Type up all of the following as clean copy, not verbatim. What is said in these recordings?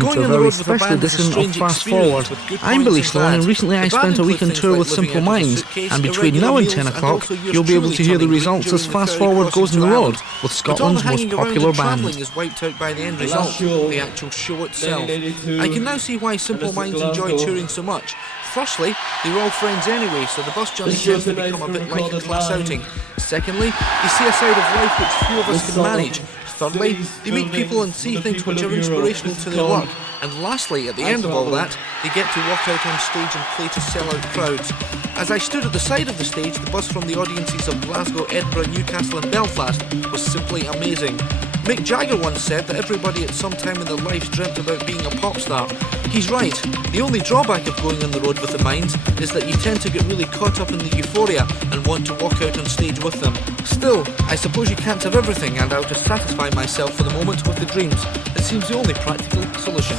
to a very special edition of Fast Forward. I'm Billy Sloan, and recently I spent a week on tour with Simple Minds, and between now and 10 o'clock you'll be able to hear the results as Fast Forward goes on the road with Scotland's most popular band. Is wiped out by the end result, the actual show itself. I can now see why Simple Minds enjoy touring so much. Firstly, they were all friends anyway, so the bus journey tends to become a bit like a class outing. Secondly, you see a side of life which few of us can manage. Thirdly, they meet people and see things which are inspirational to their work. And lastly, at the end of all that, they get to walk out on stage and play to sell-out crowds. As I stood at the side of the stage, the buzz from the audiences of Glasgow, Edinburgh, Newcastle and Belfast was simply amazing. Mick Jagger once said that everybody at some time in their lives dreamt about being a pop star. He's right. The only drawback of going on the road with the Minds is that you tend to get really caught up in the euphoria and want to walk out on stage with them. Still, I suppose you can't have everything, and I'll just satisfy myself for the moment with the dreams. It seems the only practical solution.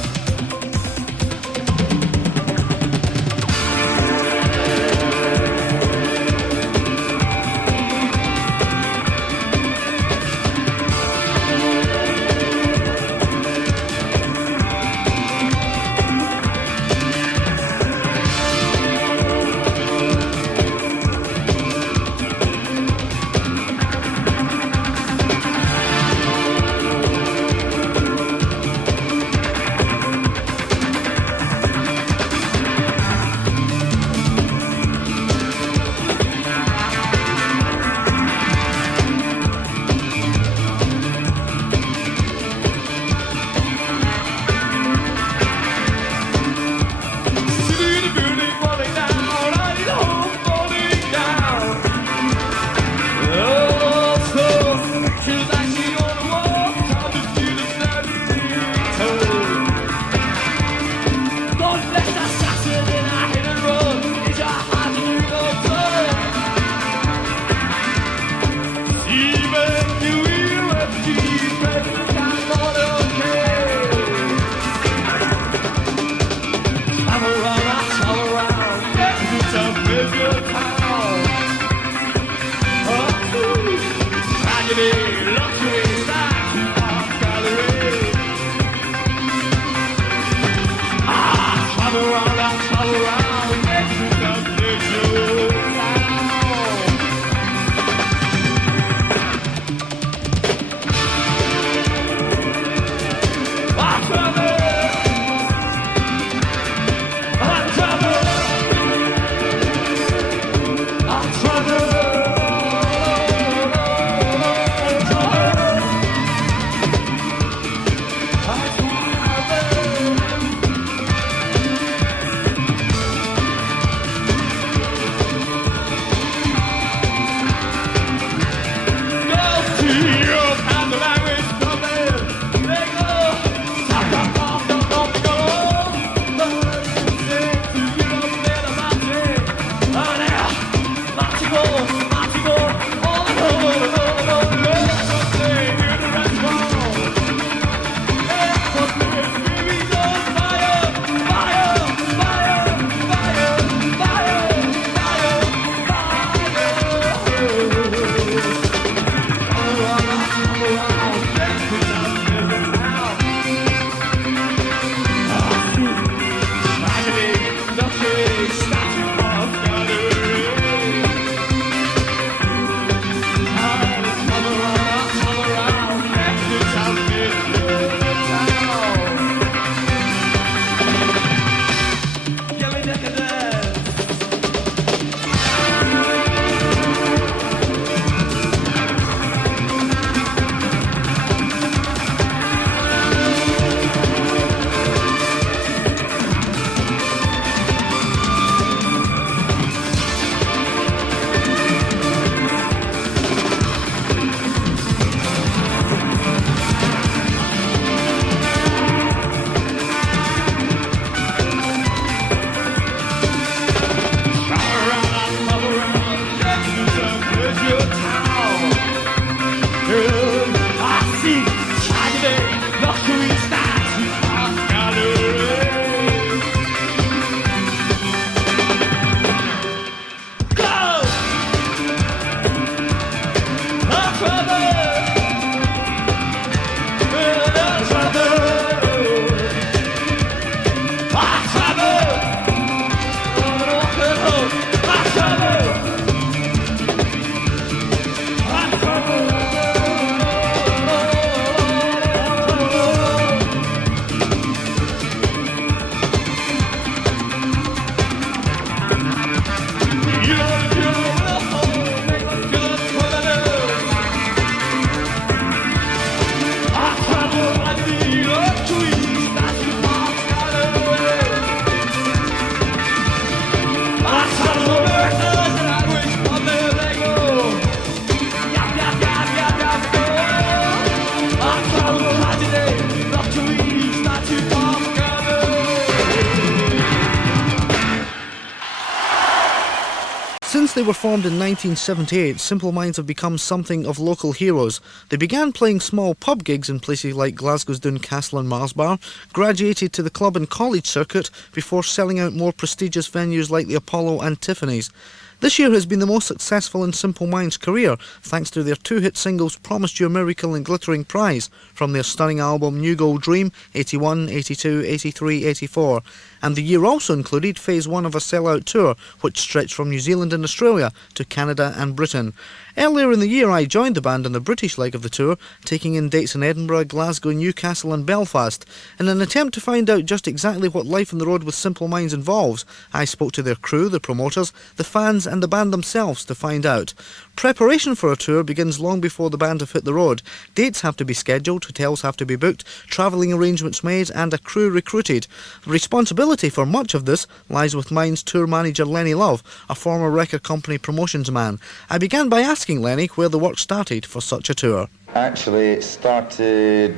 Since they were formed in 1978, Simple Minds have become something of local heroes. They began playing small pub gigs in places like Glasgow's Castle and Mars Bar, graduated to the club and college circuit before selling out more prestigious venues like the Apollo and Tiffany's. This year has been the most successful in Simple Minds' career, thanks to their two hit singles Promised You a Miracle and Glittering Prize, from their stunning album New Gold Dream, 81, 82, 83, 84. And the year also included phase one of a sellout tour, which stretched from New Zealand and Australia to Canada and Britain. Earlier in the year I joined the band on the British leg of the tour, taking in dates in Edinburgh, Glasgow, Newcastle and Belfast. In an attempt to find out just exactly what life on the road with Simple Minds involves, I spoke to their crew, the promoters, the fans and the band themselves to find out. Preparation for a tour begins long before the band have hit the road. Dates have to be scheduled, hotels have to be booked, travelling arrangements made and a crew recruited. Responsibility for much of this lies with Minds tour manager Lenny Love, a former record company promotions man. I began by asking Lenny where the work started for such a tour. Actually, it started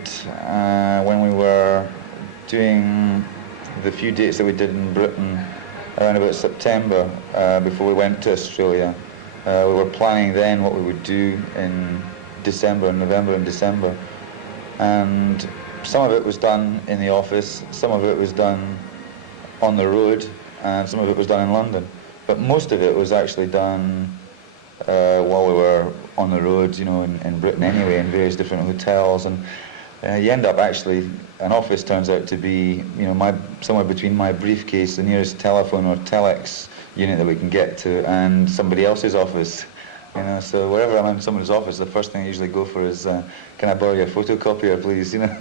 when we were doing the few dates that we did in Britain around about September before we went to Australia. We were planning then what we would do in December, November and December. And some of it was done in the office, some of it was done on the road, and some of it was done in London. But most of it was actually done while we were on the road, you know, in Britain anyway, in various different hotels. And you end up actually, an office turns out to be, you know, somewhere between my briefcase, the nearest telephone or telex unit that we can get to, and somebody else's office. You know, so wherever I'm in someone's office, the first thing I usually go for is, can I borrow your photocopier, please? You know.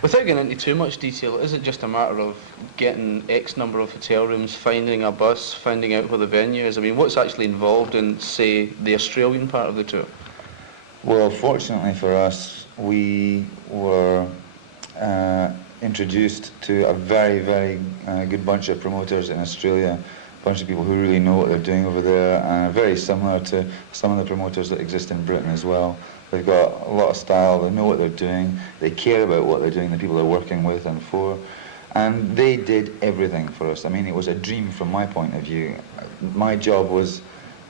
Without getting into too much detail, is it just a matter of getting X number of hotel rooms, finding a bus, finding out where the venue is? I mean, what's actually involved in, say, the Australian part of the tour? Well, fortunately for us, we were introduced to a very, very good bunch of promoters in Australia, a bunch of people who really know what they're doing over there, and very similar to some of the promoters that exist in Britain as well. They've got a lot of style, they know what they're doing, they care about what they're doing, the people they're working with and for, and they did everything for us. I mean, it was a dream from my point of view. My job was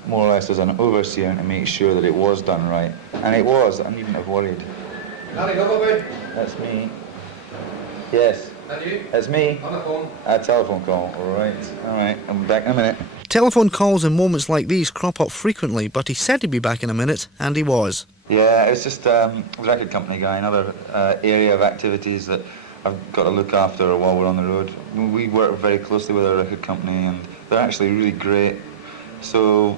more or less as an overseer to make sure that it was done right, and it was. I needn't have worried. That's me. Yes. That you? That's me. On the phone. A telephone call. All right. I'm back in a minute. Telephone calls in moments like these crop up frequently, but he said he'd be back in a minute, and he was. Yeah, it's just a record company guy, another area of activities that I've got to look after while we're on the road. We work very closely with our record company, and they're actually really great. So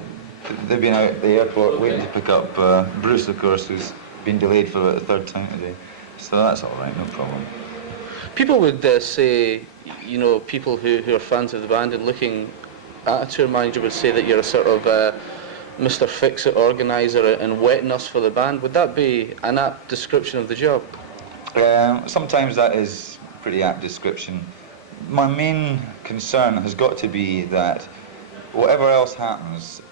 they've been out at the airport waiting to pick up Bruce, of course, who's been delayed for about the third time today. So that's all right, no problem. People would say, you know, people who are fans of the band and looking at a tour manager would say that you're a sort of Mr. Fix-It organiser and wet nurse for the band. Would that be an apt description of the job? Sometimes that is a pretty apt description. My main concern has got to be that whatever else happens,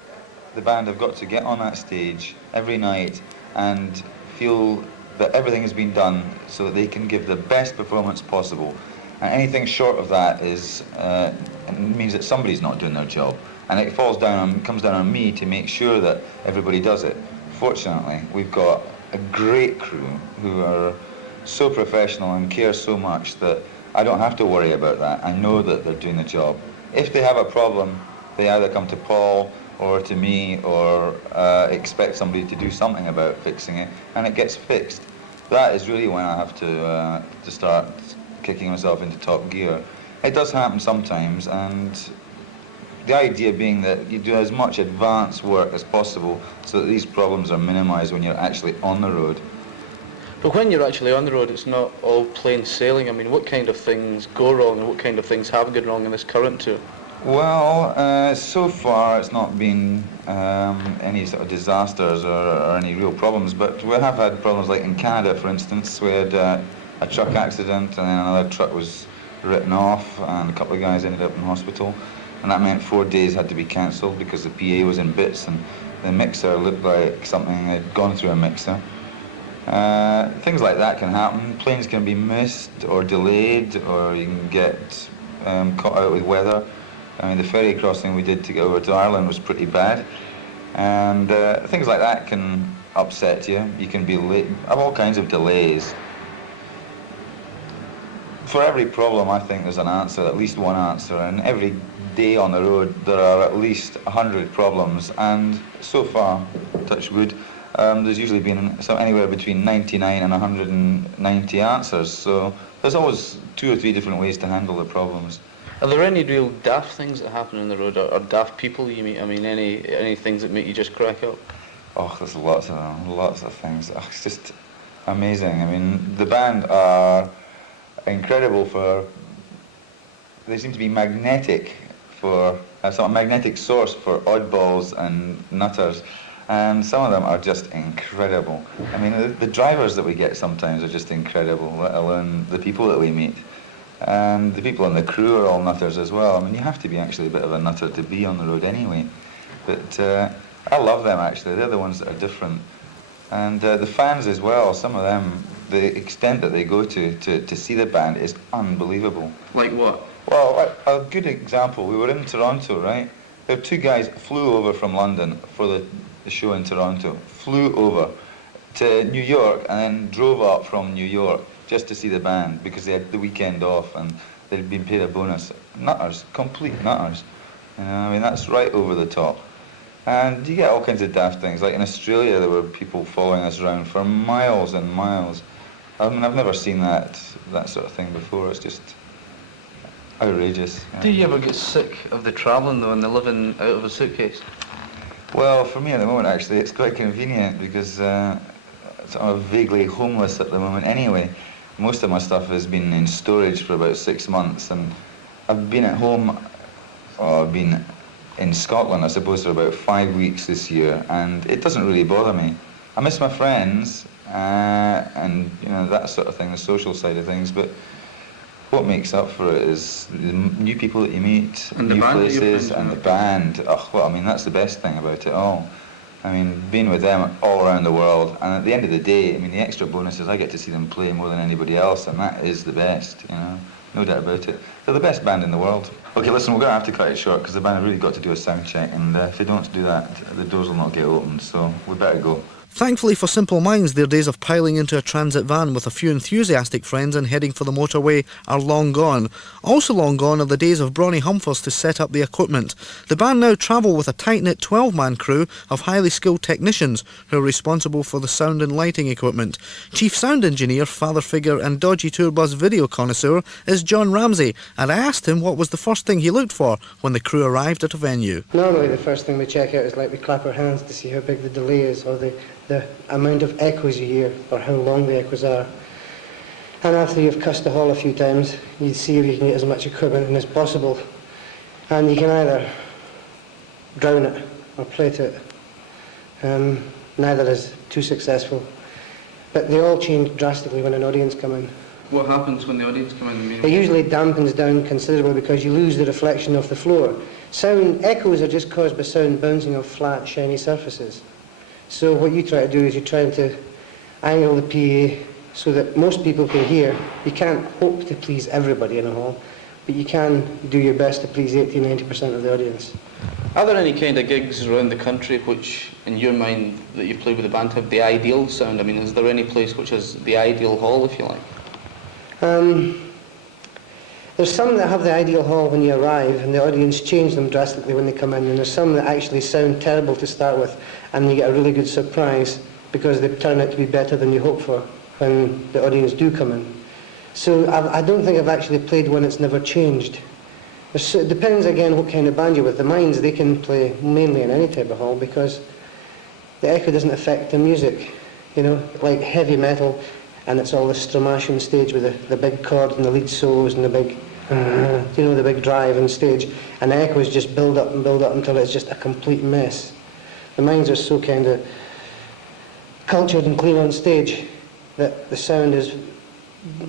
the band have got to get on that stage every night and feel that everything has been done so that they can give the best performance possible. And anything short of that means that somebody's not doing their job. And it comes down on me to make sure that everybody does it. Fortunately, we've got a great crew who are so professional and care so much that I don't have to worry about that. I know that they're doing the job. If they have a problem, they either come to Paul or to me, or expect somebody to do something about fixing it, and it gets fixed. That is really when I have to start kicking myself into top gear. It does happen sometimes, and the idea being that you do as much advance work as possible so that these problems are minimised when you're actually on the road. But when you're actually on the road, it's not all plain sailing. I mean, what kind of things go wrong and what kind of things have gone wrong in this current tour? Well, so far it's not been any sort of disasters or any real problems, but we have had problems like in Canada, for instance. We had a truck accident and then another truck was written off and a couple of guys ended up in hospital, and that meant 4 days had to be cancelled because the PA was in bits and the mixer looked like something had gone through a mixer. Things like that can happen. Planes can be missed or delayed, or you can get caught out with weather. I mean, the ferry crossing we did to get over to Ireland was pretty bad. And things like that can upset you. You can be late, have all kinds of delays. For every problem, I think there's an answer, at least one answer, and every day on the road there are at least 100 problems, and so far, touch wood, there's usually been anywhere between 99 and 190 answers, so there's always 2 or 3 different ways to handle the problems. Are there any real daft things that happen on the road, or daft people you meet? I mean, any things that make you just crack up? Oh, there's lots of them, lots of things. Oh, it's just amazing. I mean, the band are incredible they seem to be magnetic for, sort of magnetic source for oddballs and nutters. And some of them are just incredible. I mean, the drivers that we get sometimes are just incredible, let alone the people that we meet. And the people on the crew are all nutters as well. I mean, you have to be actually a bit of a nutter to be on the road anyway. But I love them, actually. They're the ones that are different. And the fans as well, some of them, the extent that they go to see the band is unbelievable. Like what? Well, a good example, we were in Toronto, right? There were 2 guys flew over from London for the show in Toronto, flew over to New York and then drove up from New York just to see the band because they had the weekend off and they'd been paid a bonus. Nutters, complete nutters. You know, I mean, that's right over the top. And you get all kinds of daft things. Like in Australia, there were people following us around for miles and miles. I mean, I've never seen that sort of thing before. It's just outrageous. Do you ever get sick of the travelling though and the living out of a suitcase? Well, for me at the moment, actually, it's quite convenient because I'm vaguely homeless at the moment anyway. Most of my stuff has been in storage for about 6 months, and I've been at home, I've been in Scotland, I suppose, for about 5 weeks this year, and it doesn't really bother me. I miss my friends, and you know, that sort of thing, the social side of things, but what makes up for it is the new people that you meet, and new places, and the band. Oh, well, I mean, that's the best thing about it all. I mean, being with them all around the world, and at the end of the day, I mean, the extra bonus is I get to see them play more than anybody else, and that is the best, you know, no doubt about it. They're the best band in the world. Okay, listen, we're going to have to cut it short, because the band have really got to do a sound check, and if they don't do that, the doors will not get opened, so we better go. Thankfully for Simple Minds, their days of piling into a transit van with a few enthusiastic friends and heading for the motorway are long gone. Also long gone are the days of Bronnie Humphers to set up the equipment. The band now travel with a tight-knit 12-man crew of highly skilled technicians who are responsible for the sound and lighting equipment. Chief sound engineer, father figure and dodgy tour bus video connoisseur is John Ramsey, and I asked him what was the first thing he looked for when the crew arrived at a venue. Normally the first thing we check out is like we clap our hands to see how big the delay is or the amount of echoes you hear or how long the echoes are. And after you've cussed the hall a few times, you see if you can get as much equipment in as possible. And you can either drown it or play to it. Neither is too successful. But they all change drastically when an audience come in. What happens when the audience come in? It usually dampens down considerably because you lose the reflection of the floor. Sound echoes are just caused by sound bouncing off flat, shiny surfaces. So what you try to do is you're trying to angle the PA so that most people can hear. You can't hope to please everybody in a hall, but you can do your best to please 80-90% of the audience. Are there any kind of gigs around the country which, in your mind, that you've played with the band have the ideal sound? I mean, is there any place which has the ideal hall, if you like? There's some that have the ideal hall when you arrive and the audience change them drastically when they come in, and there's some that actually sound terrible to start with and you get a really good surprise because they turn out to be better than you hope for when the audience do come in. So I don't think I've actually played one that's never changed. It depends again what kind of band you're with. The Minds, they can play mainly in any type of hall because the echo doesn't affect the music, you know, like heavy metal. And it's all the Stromation stage with the big chord and the lead solos and the big, the big drive on stage. And the echoes just build up until it's just a complete mess. The Minds are so kind of cultured and clean on stage that the sound is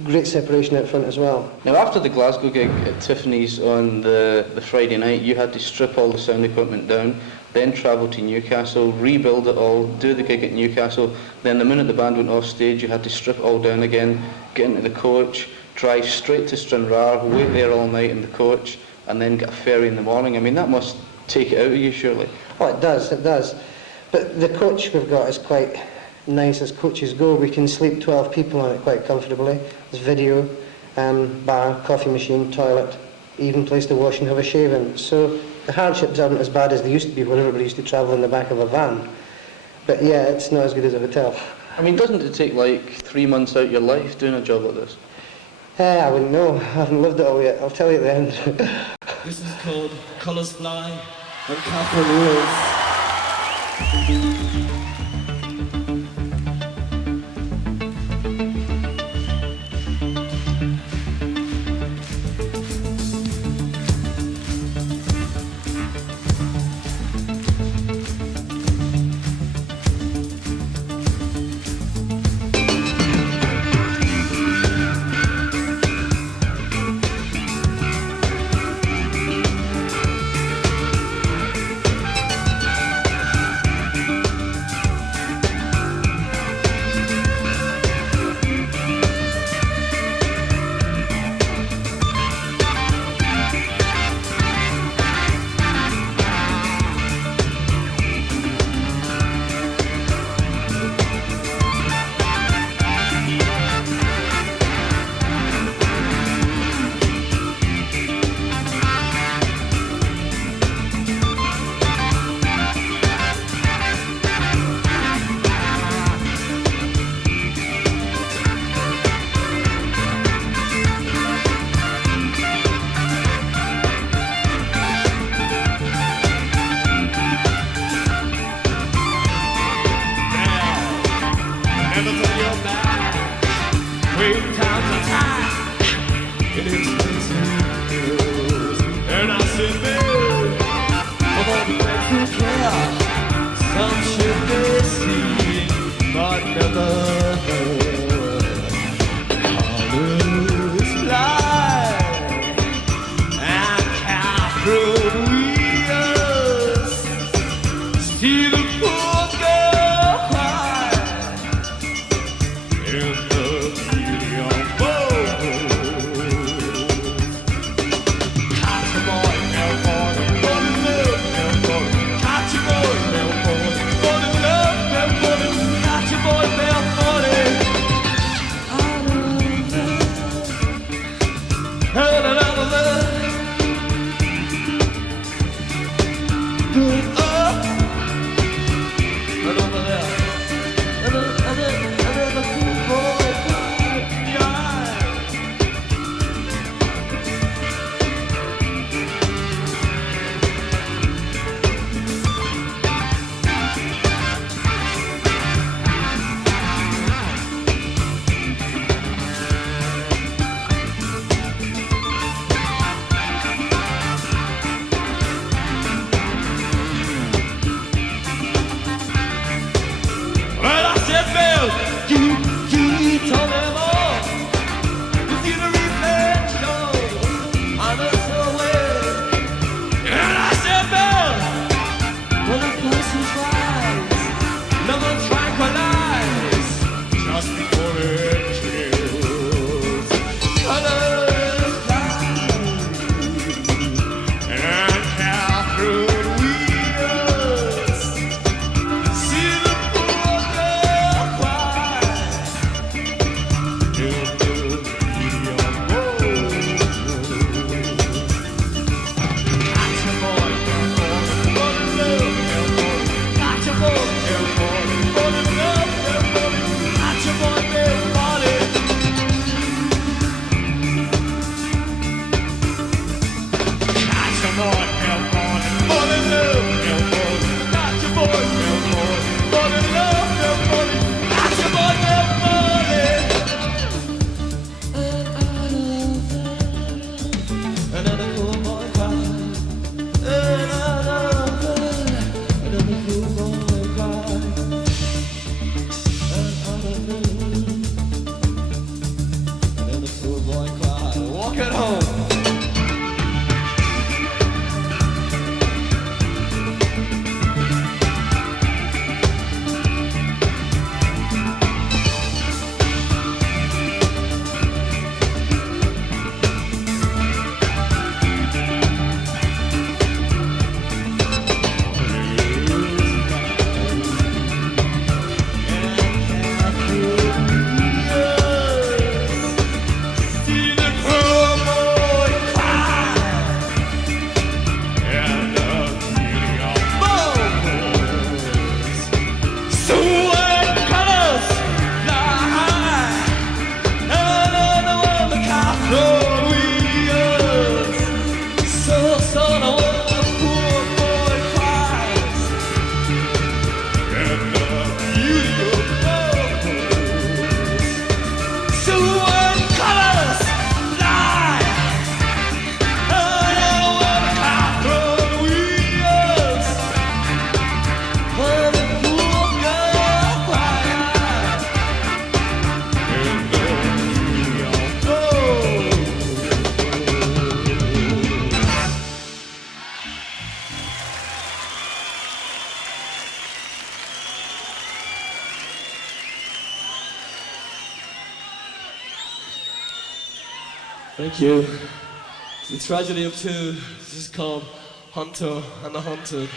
great separation out front as well. Now, after the Glasgow gig at Tiffany's on the Friday night, you had to strip all the sound equipment down, then travel to Newcastle, rebuild it all, do the gig at Newcastle. Then the minute the band went off stage, you had to strip it all down again, get into the coach, drive straight to Stranraer, wait there all night in the coach, and then get a ferry in the morning. I mean, that must take it out of you, surely. Oh, it does. But the coach we've got is quite nice as coaches go. We can sleep 12 people on it quite comfortably. There's video, bar, coffee machine, toilet, even place to wash and have a shave in. So the hardships aren't as bad as they used to be, where everybody used to travel in the back of a van. But yeah, it's not as good as a hotel. I mean, doesn't it take like 3 months out of your life doing a job like this? I wouldn't know. I haven't lived it all yet. I'll tell you at the end. This is called Colours Fly and Catherine Rules. Thank you. The tragedy of two. This is called Hunter and the Hunted.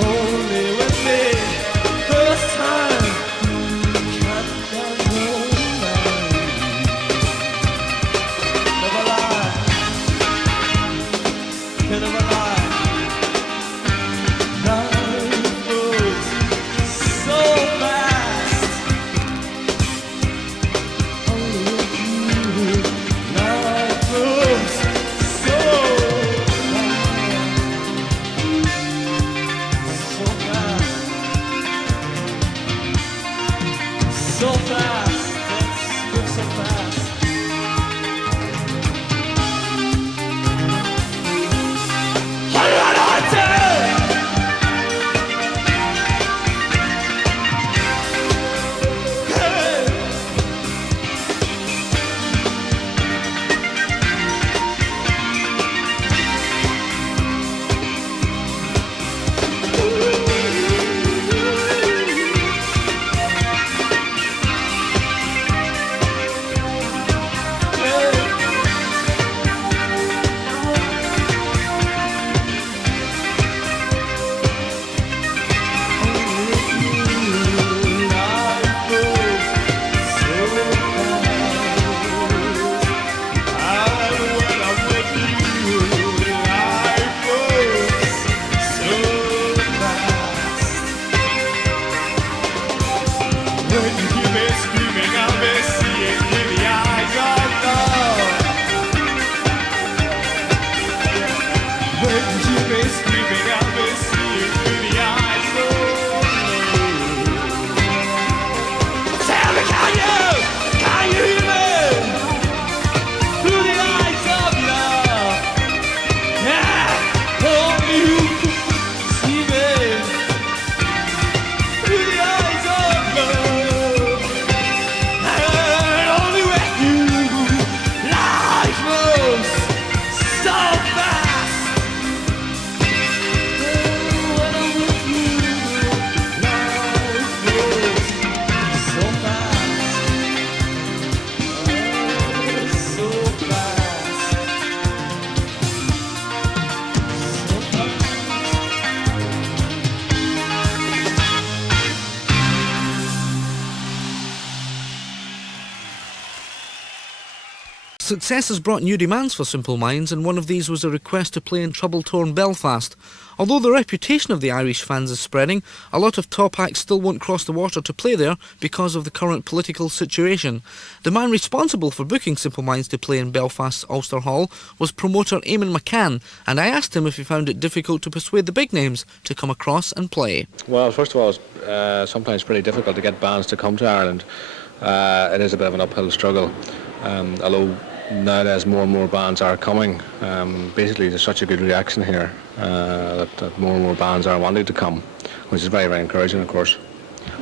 Only with me, first time. Success has brought new demands for Simple Minds, and one of these was a request to play in trouble-torn Belfast. Although the reputation of the Irish fans is spreading, a lot of top acts still won't cross the water to play there because of the current political situation. The man responsible for booking Simple Minds to play in Belfast's Ulster Hall was promoter Eamon McCann, and I asked him if he found it difficult to persuade the big names to come across and play. Well, first of all, it's sometimes pretty difficult to get bands to come to Ireland. It is a bit of an uphill struggle, although nowadays more and more bands are coming. Basically, there's such a good reaction here that more and more bands are wanting to come, which is very, very encouraging, of course.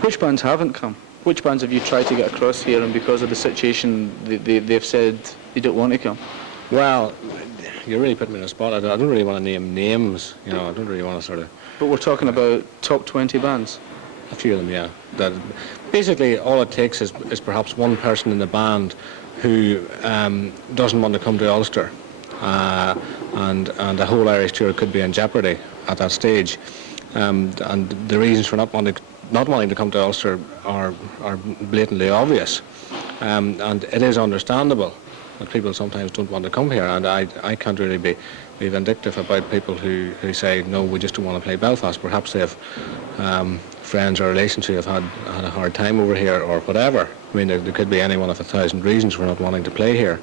Which bands haven't come? Which bands have you tried to get across here, and because of the situation they've said they don't want to come? Well, you really put me in a spot. I don't really want to name names, I don't really want to sort of... But we're talking about top 20 bands. A few of them, yeah. That basically all it takes is perhaps one person in the band who doesn't want to come to Ulster, and the whole Irish tour could be in jeopardy at that stage. And the reasons for not wanting to come to Ulster are blatantly obvious, and it is understandable that people sometimes don't want to come here. And I can't really be vindictive about people who say no, we just don't want to play Belfast. Perhaps they have friends or relations who have had a hard time over here or whatever. I mean, there could be any one of 1,000 reasons for not wanting to play here.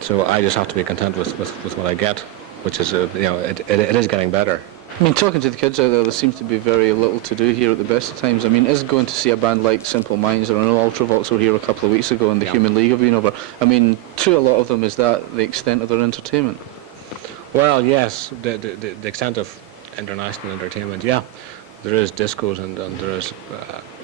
So I just have to be content with what I get, which is, it is getting better. I mean, talking to the kids out there seems to be very little to do here at the best of times. I mean, is going to see a band like Simple Minds, or I know Ultravox were here a couple of weeks ago and the Human League have been over. I mean, to a lot of them, is that the extent of their entertainment? Well, yes, the extent of international entertainment, yeah. There is discos and there is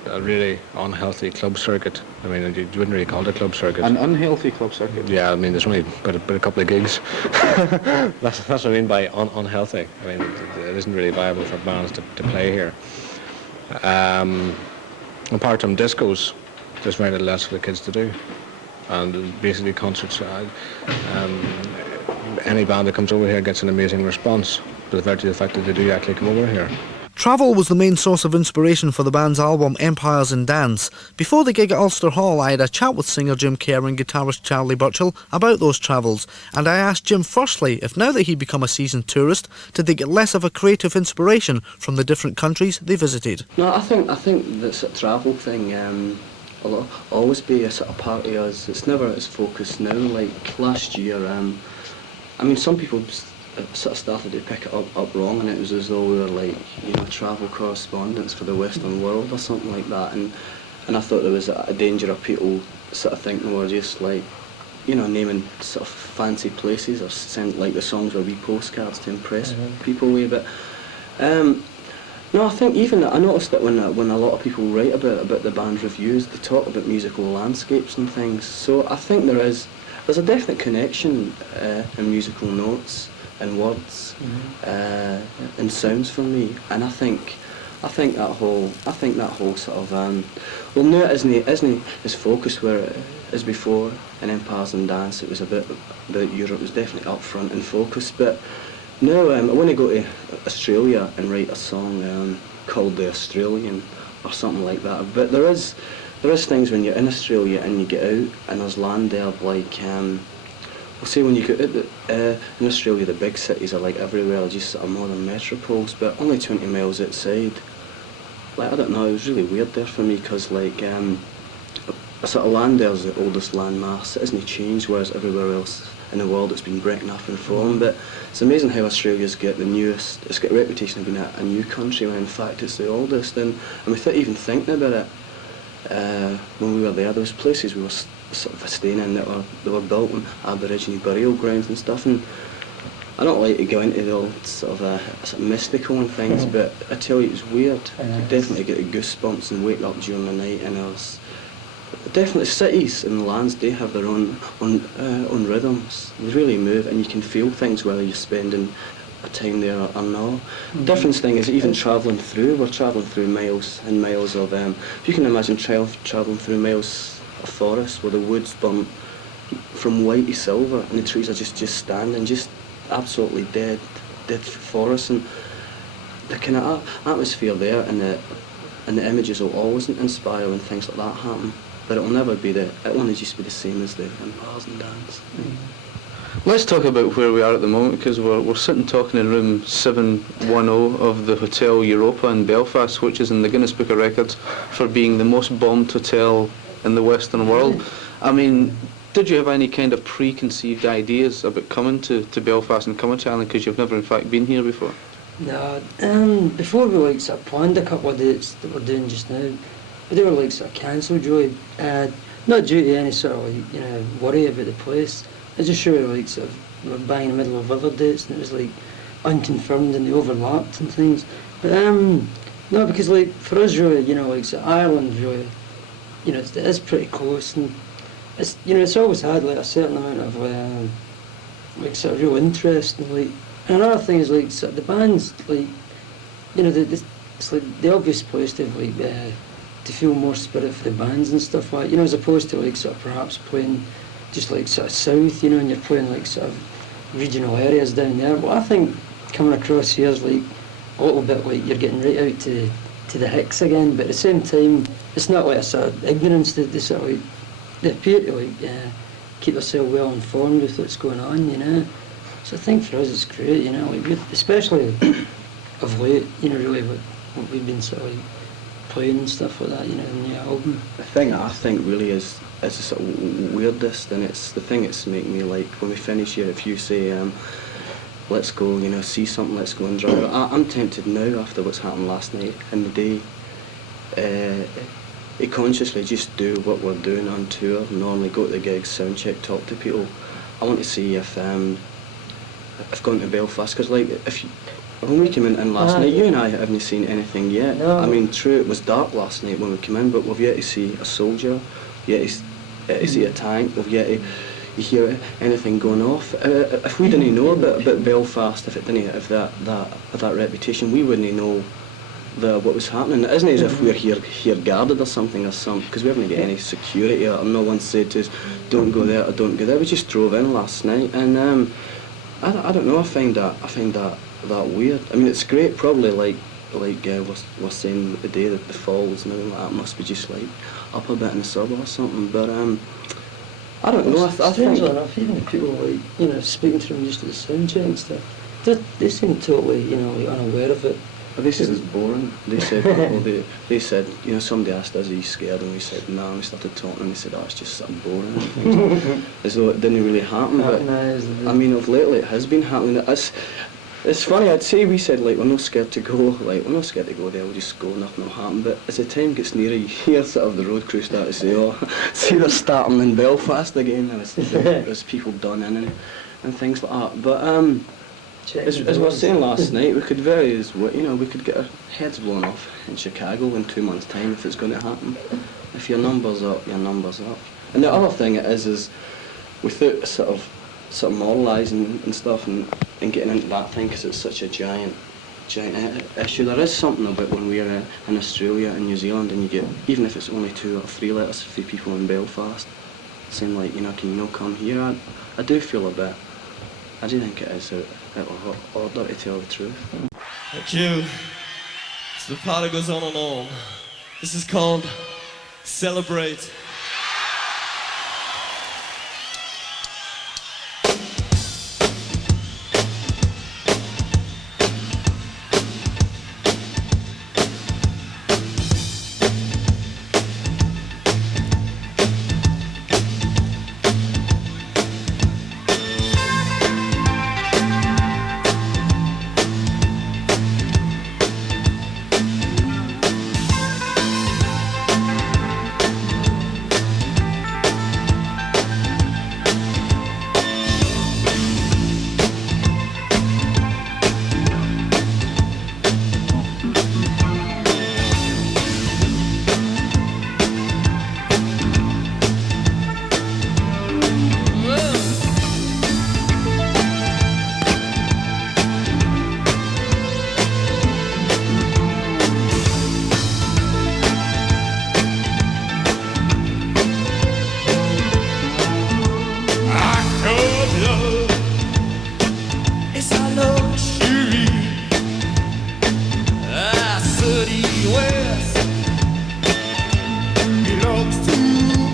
a really unhealthy club circuit. I mean, you wouldn't really call it a club circuit. An unhealthy club circuit? Yeah, I mean, there's only but a couple of gigs. That's what I mean by unhealthy. I mean, it isn't really viable for bands to play here. Apart from discos, there's very little else for the kids to do. And basically concerts, any band that comes over here gets an amazing response, to the virtue of the fact that they do actually come over here. Travel was the main source of inspiration for the band's album Empires in Dance. Before the gig at Ulster Hall, I had a chat with singer Jim Kerr and guitarist Charlie Burchill about those travels, and I asked Jim firstly if now that he'd become a seasoned tourist, did they get less of a creative inspiration from the different countries they visited? No, I think that sort of travel thing will always be a sort of part of us. It's never as focused now. Like last year, I mean, some people sort of started to pick it up wrong, and it was as though we were like, travel correspondents for the Western world or something like that, and I thought there was a danger of people sort of thinking we're just like, naming sort of fancy places or send like the songs or wee postcards to impress people with, but no, I think I noticed that when a lot of people write about the band's reviews, they talk about musical landscapes and things, so I think there's a definite connection in musical notes and words and sounds for me, and I think that whole sort of well, now it isn't as focused where it is before. In Empires and Dance, it was a bit about Europe. It was definitely up front and focused, but now I want to go to Australia and write a song called The Australian or something like that. But there is things when you're in Australia and you get out and there's land there, like we'll say when you go out in Australia, the big cities are like everywhere, just sort of modern metropoles, but only 20 miles outside. Like, I don't know, it was really weird there for me, because like a sort of land there is the oldest landmass. It hasn't changed, whereas everywhere else in the world it's been breaking up and falling. But it's amazing how Australia's got the newest, it's got a reputation of being a new country when in fact it's the oldest, and without even thinking about it, when we were there was places we were sort of staying in that were built on Aboriginal burial grounds and stuff, and I don't like to go into the old sort of mystical and things, but I tell you, it's weird. You definitely get the goosebumps and wake up during the night, and there's definitely cities and lands, they have their own rhythms. They really move, and you can feel things whether you're spending a time there or not. The difference thing is even travelling through, we're travelling through miles and miles of, if you can imagine travelling through miles of forest where the woods burn from white to silver and the trees are just standing, just absolutely dead forest, and the kind of atmosphere there and the images will always inspire when things like that happen. but it'll never be it'll only just be the same as the bars and dance. Let's talk about where we are at the moment, because we're sitting talking in room 710 of the Hotel Europa in Belfast, which is in the Guinness Book of Records for being the most bombed hotel in the Western world. I mean, did you have any kind of preconceived ideas about coming to Belfast and coming to Ireland, because you've never in fact been here before? No, before we like sort of planned a couple of dates that we're doing just now, but they were like sort of cancelled really, not due to any sort of like, you know, worry about the place. It's just sure like sort of we were bang in the middle of other dates and it was like unconfirmed and they overlapped and things. But no, because like for us really, you know, like sort of Ireland really, you know, it is pretty close, and it's, you know, it's always had like a certain amount of like sort of real interest, and like, and another thing is like sort of the bands, like, you know, it's like the obvious place to like to feel more spirit for the bands and stuff like, you know, as opposed to like sort of perhaps playing just like sort of south, you know, and you're playing like sort of regional areas down there. Well, I think coming across here is like a little bit like you're getting right out to the Hicks again, but at the same time, it's not like a sort of ignorance. They sort of like, they appear to like keep themselves well informed with what's going on, you know. So I think for us it's great, you know, like especially of late, you know, really what we've been sort of like playing and stuff like that, you know, in the album. The thing I think really is the sort of weirdest, and it's the thing that's making me like, when we finish here, if you say, let's go, you know, see something, let's go and drive. I'm tempted now, after what's happened last night in the day, to consciously just do what we're doing on tour, normally go to the gigs, sound check, talk to people. I want to see if I've gone to Belfast, because like, when we came in last night, you and I haven't seen anything yet. No. I mean, true, it was dark last night when we came in, but we've yet to see a soldier, yet to see a tank, we've yet to hear anything going off. If we didn't know about Belfast, if it didn't have that reputation, we wouldn't know what was happening. It isn't as if we're here guarded or something, because we haven't got any security, or no one said to us, don't go there or don't go there. We just drove in last night, and I don't know, I find that weird. I mean, it's great, probably like we're saying the day that the falls and everything like that must be just like up a bit in the suburb or something, but I don't know. I think enough, even the people like, you know, speaking to them just at the sound check and stuff, they seem totally, you know, like unaware of it. They said it's boring. They said, well, they said, you know, somebody asked us, are you scared? And we said, no, and we started talking, and they said, oh, it's just something boring. And things. As though it didn't really happen, but I mean, of lately it has been happening. It's funny, I'd say we said, like, we're not scared to go, like, we're not scared to go there, we'll just go, nothing will happen, but as the time gets nearer, you hear sort of the road crew start to say, oh, see, they're starting in Belfast again, and there's people done in and things like that, but as we were saying last night, we could we could get our heads blown off in Chicago in 2 months' time if it's going to happen. If your number's up, your number's up. And the other thing it is without sort of moralising and stuff and getting into that thing, because it's such a giant issue. There is something about when we're in Australia and New Zealand, and you get, even if it's only 2 or 3 letters from people in Belfast saying, like, you know, can you not come here? I do feel a bit. I do think it is out of order, to tell the truth. Thank you. So the party goes on and on. This is called Celebrate. West belongs to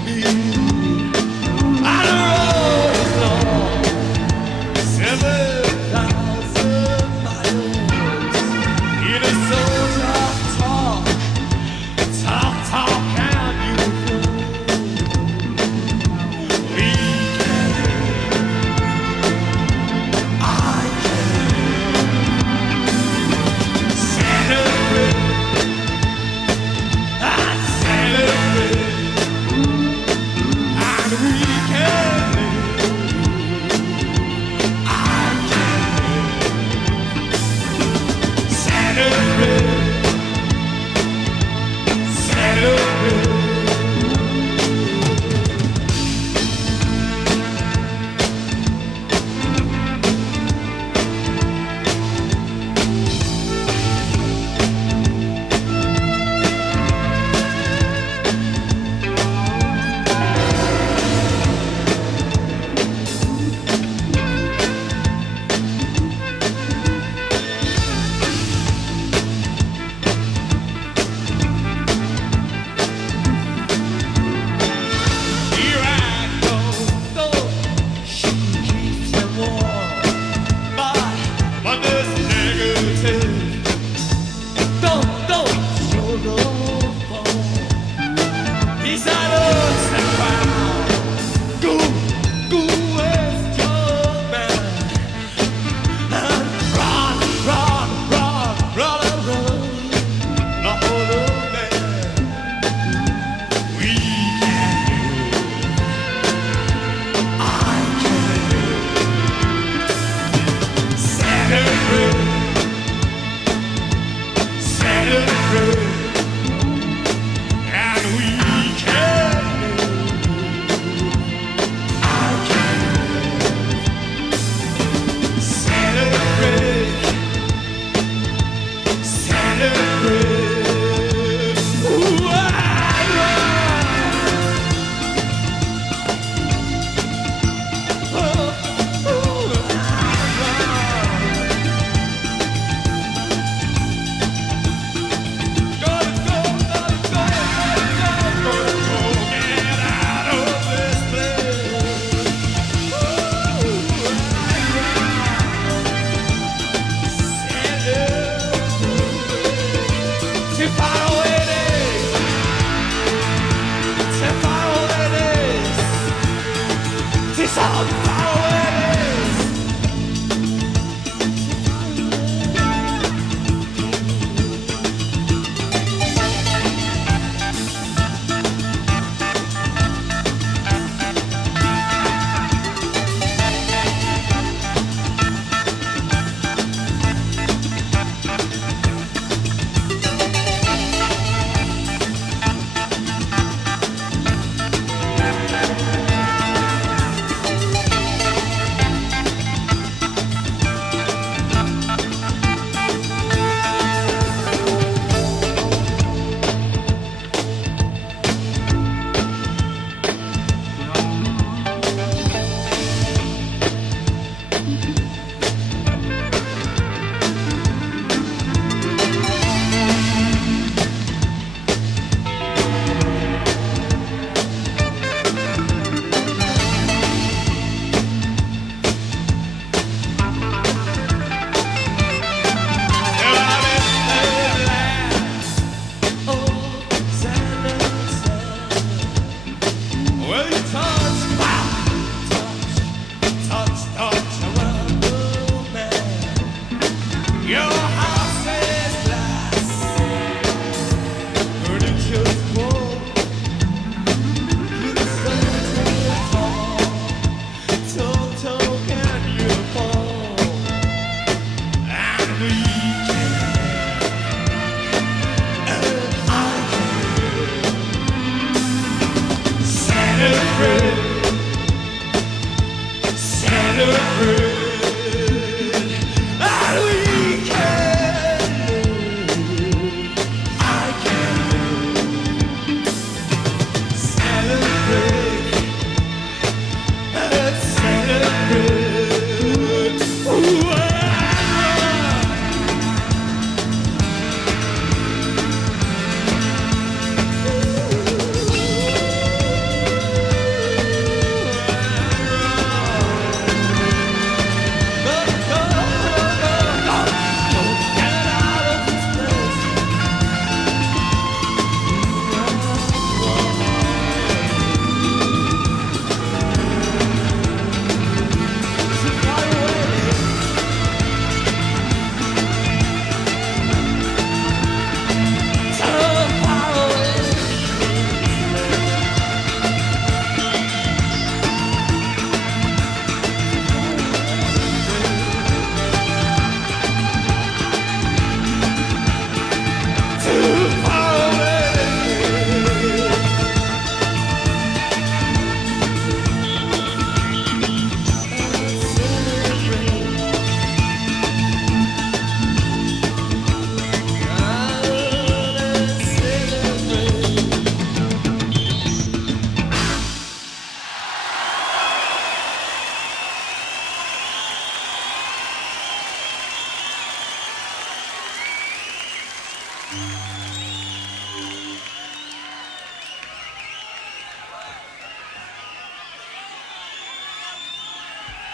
Too far away days, too far away days, too far away days.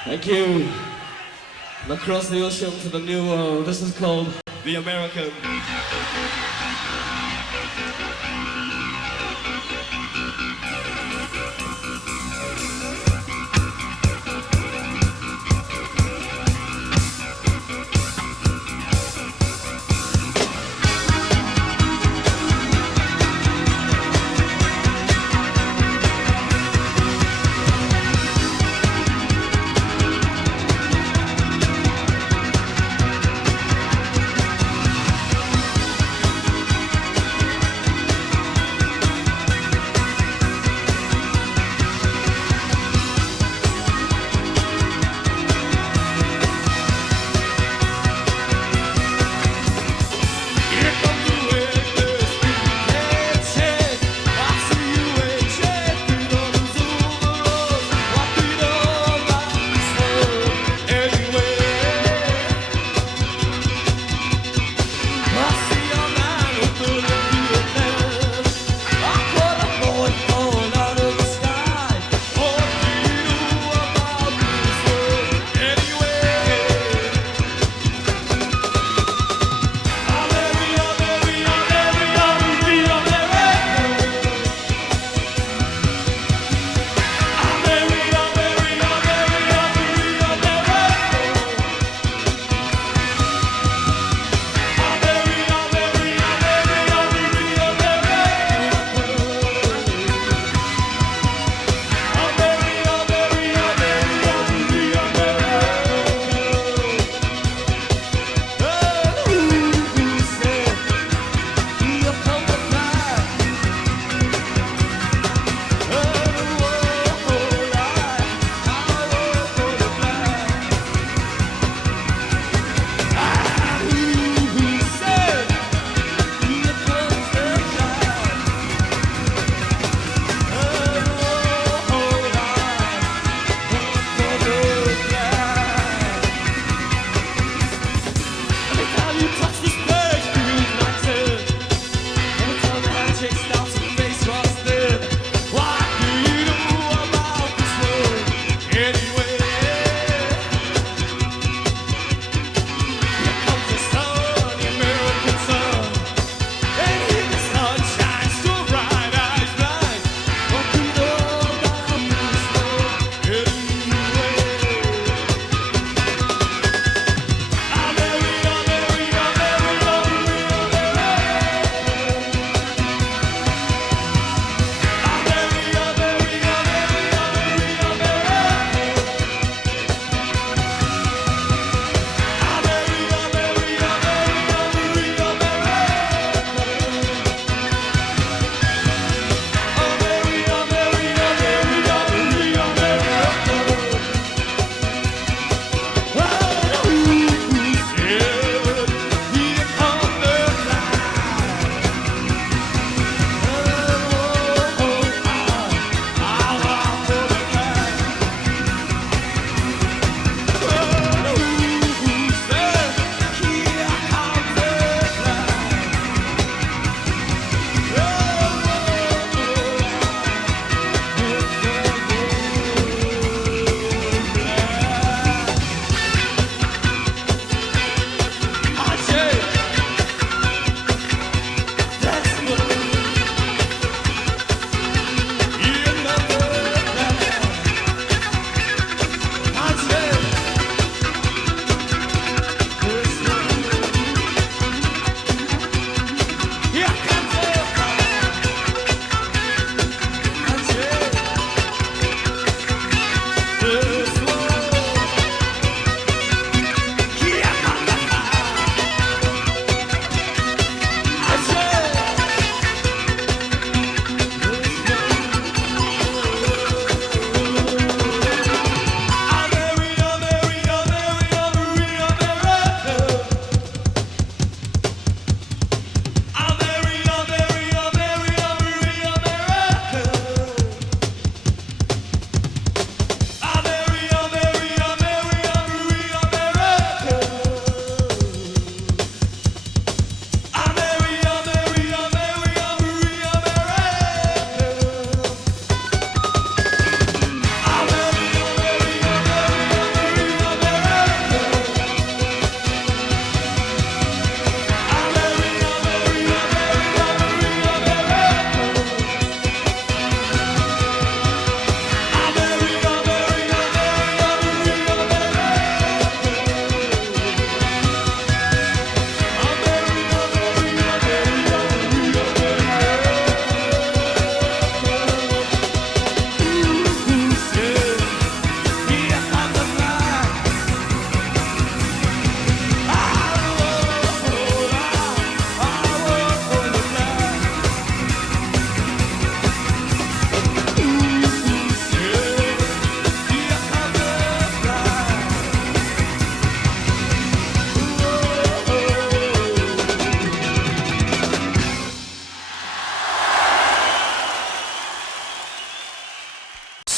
Thank you. And across the ocean to the new world. This is called The American.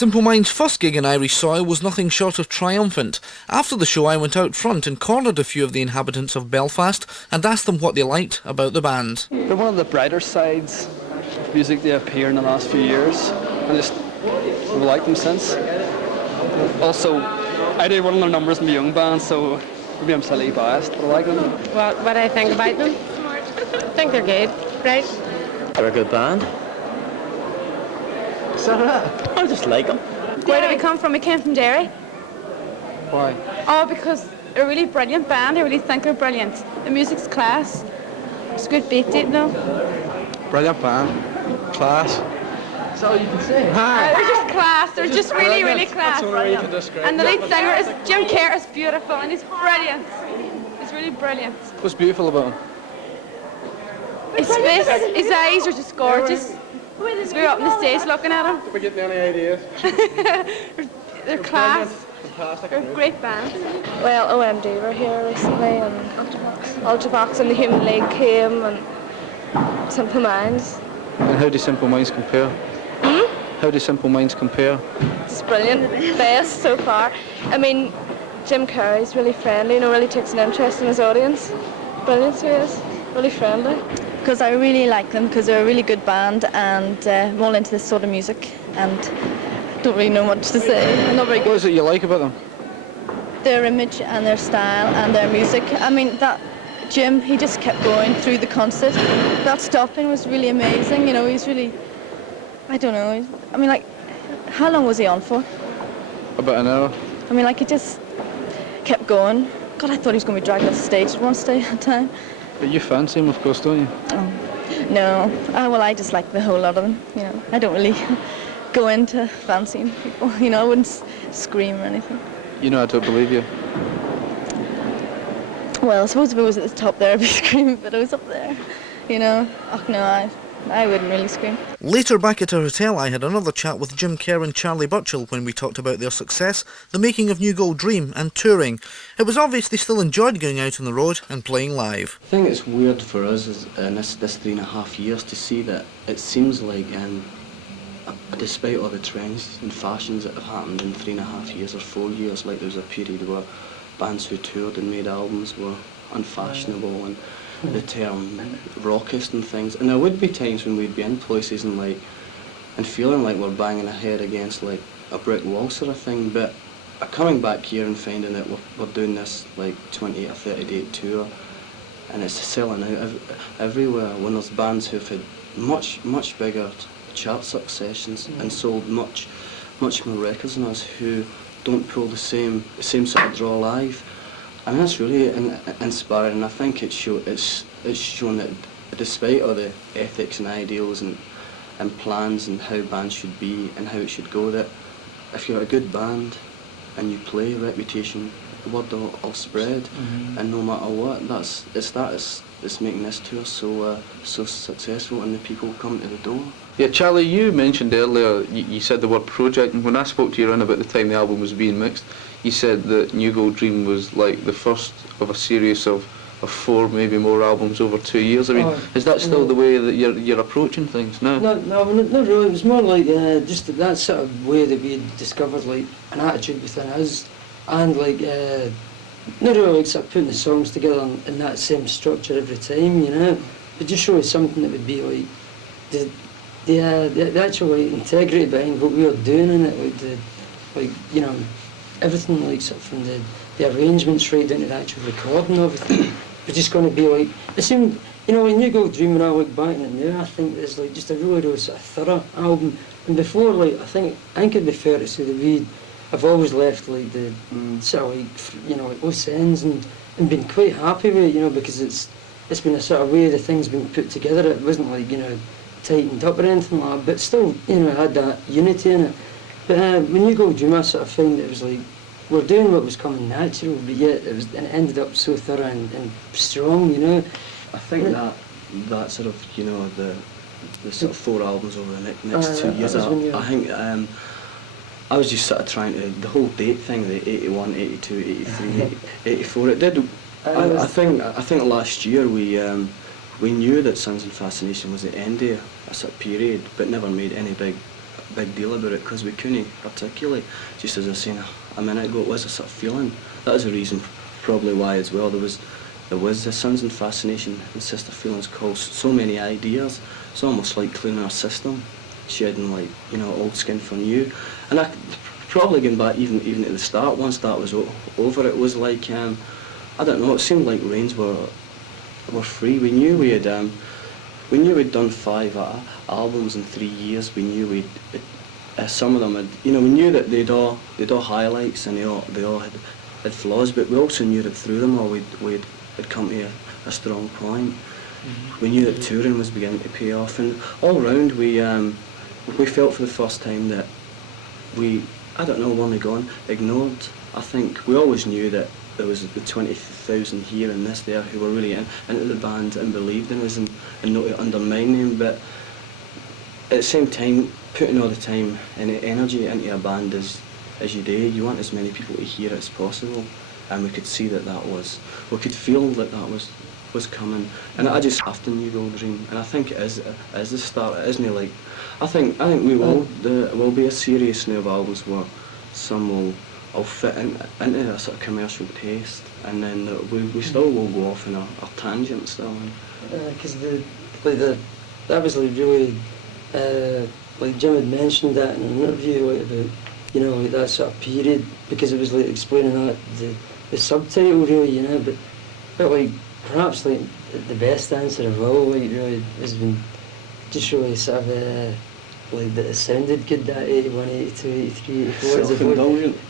Simple Minds' first gig in Irish soil was nothing short of triumphant. After the show I went out front and cornered a few of the inhabitants of Belfast and asked them what they liked about the band. They're one of the brighter sides of music they appear in the last few years, and just we've liked them since. Also, I did one of their numbers in the young band, so maybe I'm slightly biased, but I like them. What I think about them? I think they're good, right? They're a good band. Is that right? I just like them. Where did we come from? We came from Derry. Why? Oh, because they're a really brilliant band. I really think they're brilliant. The music's class. It's a good beat, you know. Brilliant band. Class. That's all you can say. They're just class. They're just really, really class. That's all you can describe. And the lead singer is Jim Kerr is beautiful and he's brilliant. He's really brilliant. What's beautiful about him? His face, his eyes are just gorgeous. We were up on the stage looking at him. Did we get any ideas? They're class. They're a great band. Well, OMD were here recently, and Ultravox and the Human League came, and Simple Minds. And how do Simple Minds compare? How do Simple Minds compare? It's brilliant. Best so far. I mean, Jim Carrey's really friendly, really takes an interest in his audience. Brilliant, so he is. Really friendly. Because I really like them, because they're a really good band, and I'm all into this sort of music, and don't really know much to say. I'm not very good. What is it you like about them? Their image and their style and their music. I mean, that Jim, he just kept going through the concert. That stopping was really amazing. He's really, I don't know. I mean, like, how long was he on for? About an hour. I mean, like, he just kept going. God, I thought he was going to be dragged off the stage at one time. But you fancy him, of course, don't you? Oh, no. Well, I just like the whole lot of them. I don't really go into fancying people. I wouldn't scream or anything. I don't believe you. Well, I suppose if it was at the top there, I'd be screaming, but I was up there. Oh no, I wouldn't really scream. Later back at our hotel I had another chat with Jim Kerr and Charlie Butchell when we talked about their success, the making of New Gold Dream and touring. It was obvious they still enjoyed going out on the road and playing live. I think it's weird for us in this 3.5 years to see that it seems like despite all the trends and fashions that have happened in 3.5 years or 4 years, like there was a period where bands who toured and made albums were unfashionable and the term rockist and things, and there would be times when we'd be in places and feeling like we're banging our head against like a brick wall sort of thing, but coming back here and finding that we're doing this like 20 or 30 day tour and it's selling out everywhere when there's bands who've had much bigger chart successions and sold much more records than us who don't pull the same sort of draw live. I mean, that's really inspiring, and I think it's shown that despite all the ethics and ideals and plans and how bands should be and how it should go, that if you're a good band and you play, reputation, word will spread, and no matter what, it's making this tour so successful and the people come to the door. Yeah, Charlie, you mentioned earlier, you said the word project, and when I spoke to you around about the time the album was being mixed, you said that New Gold Dream was like the first of a series of 4, maybe more albums over 2 years. I mean, is that still the way that you're approaching things now? No, not really. It was more like just that sort of way that we had discovered like an attitude within us, and like not really like sort of putting the songs together in that same structure every time, but just really something that would be like the actual like, integrity behind what we were doing in it, everything like sort of from the arrangements right down to the actual recording of everything. It's just going to be like, it seemed, when New Gold Dream, when I look back on it now, I think it's like just a really sort of thorough album. And before, like, I think it'd be fair to say that I've always left like the sort of like, loose ends and been quite happy with it, because it's been a sort of way the thing's been put together. It wasn't like, tightened up or anything like that, but still, it had that unity in it. But when you go Dream, I sort of found it was like, we're doing what was coming natural, but yet it ended up so thorough and strong, I think that sort of, the sort of 4 albums over the next 2 years, I think I was just sort of trying to, the whole date thing, the 81, 82, 83, 84, it did, I think last year we knew that Sons and Fascination was the end of a sort of period, but never made any big big deal about it because we couldn't articulate, just as I was saying a minute ago, it was a sort of feeling. That is the reason probably why as well there was the Sons and Fascination and Sister Feelings calls so many ideas. It's almost like cleaning our system, shedding like, you know, old skin for new. And I probably going back even at the start, once that was over, it was like, I don't know, it seemed like reins were free. We knew we'd done 5 albums in 3 years. We knew some of them had, you know, we knew that they'd all highlights and they all had flaws, but we also knew that through them all we'd come to a strong point. Mm-hmm. We knew that touring was beginning to pay off, and all round we felt for the first time that weren't gone, ignored. I think we always knew that there was the 20,000 here and this there who were really into the band and believed in us and not to undermine them, but at the same time, putting all the time and energy into a band as you do, you want as many people to hear it as possible, and we could see we could feel that was coming, and I just have the New Gold Dream, and I think it is the start, isn't it? Like, I think we will be a series now of albums where some will fit into a sort of commercial taste, and then we still will go off in our tangent still. Because that was like really, like Jim had mentioned that in an interview, like about, you know, like that sort of period, because it was like explaining that the subtitle really, you know, but like perhaps like the best answer of all, like really has been just really sort of like that it sounded good, that 81, 82, 83, 84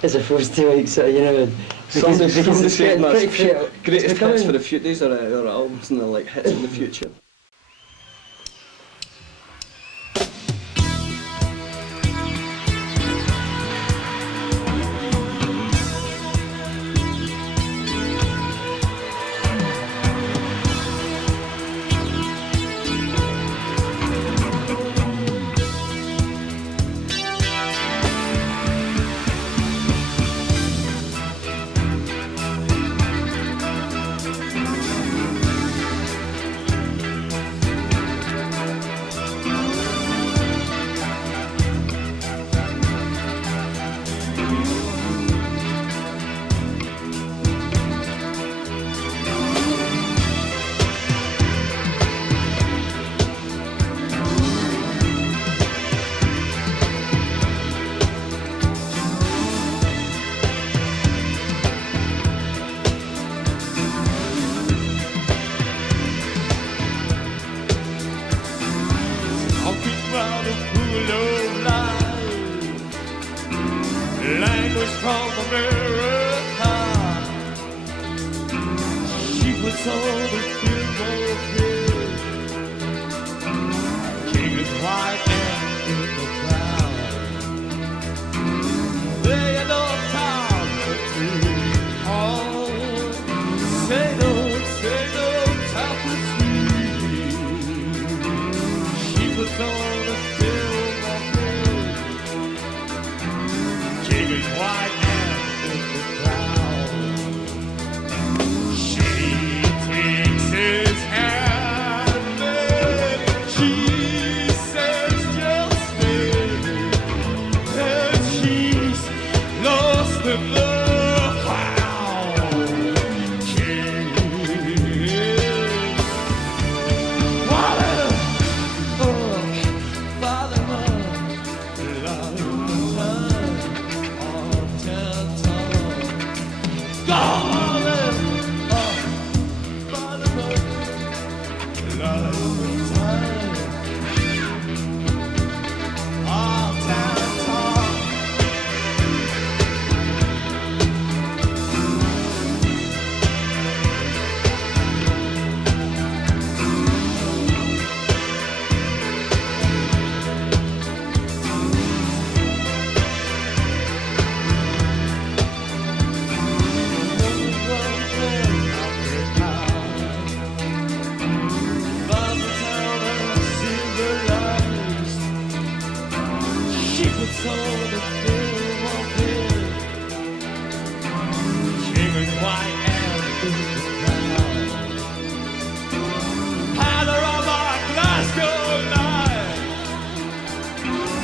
as opposed to like sort of, you know, because it's getting pretty clear. Greatest hits for the future. These are our albums and they're like hits in the future.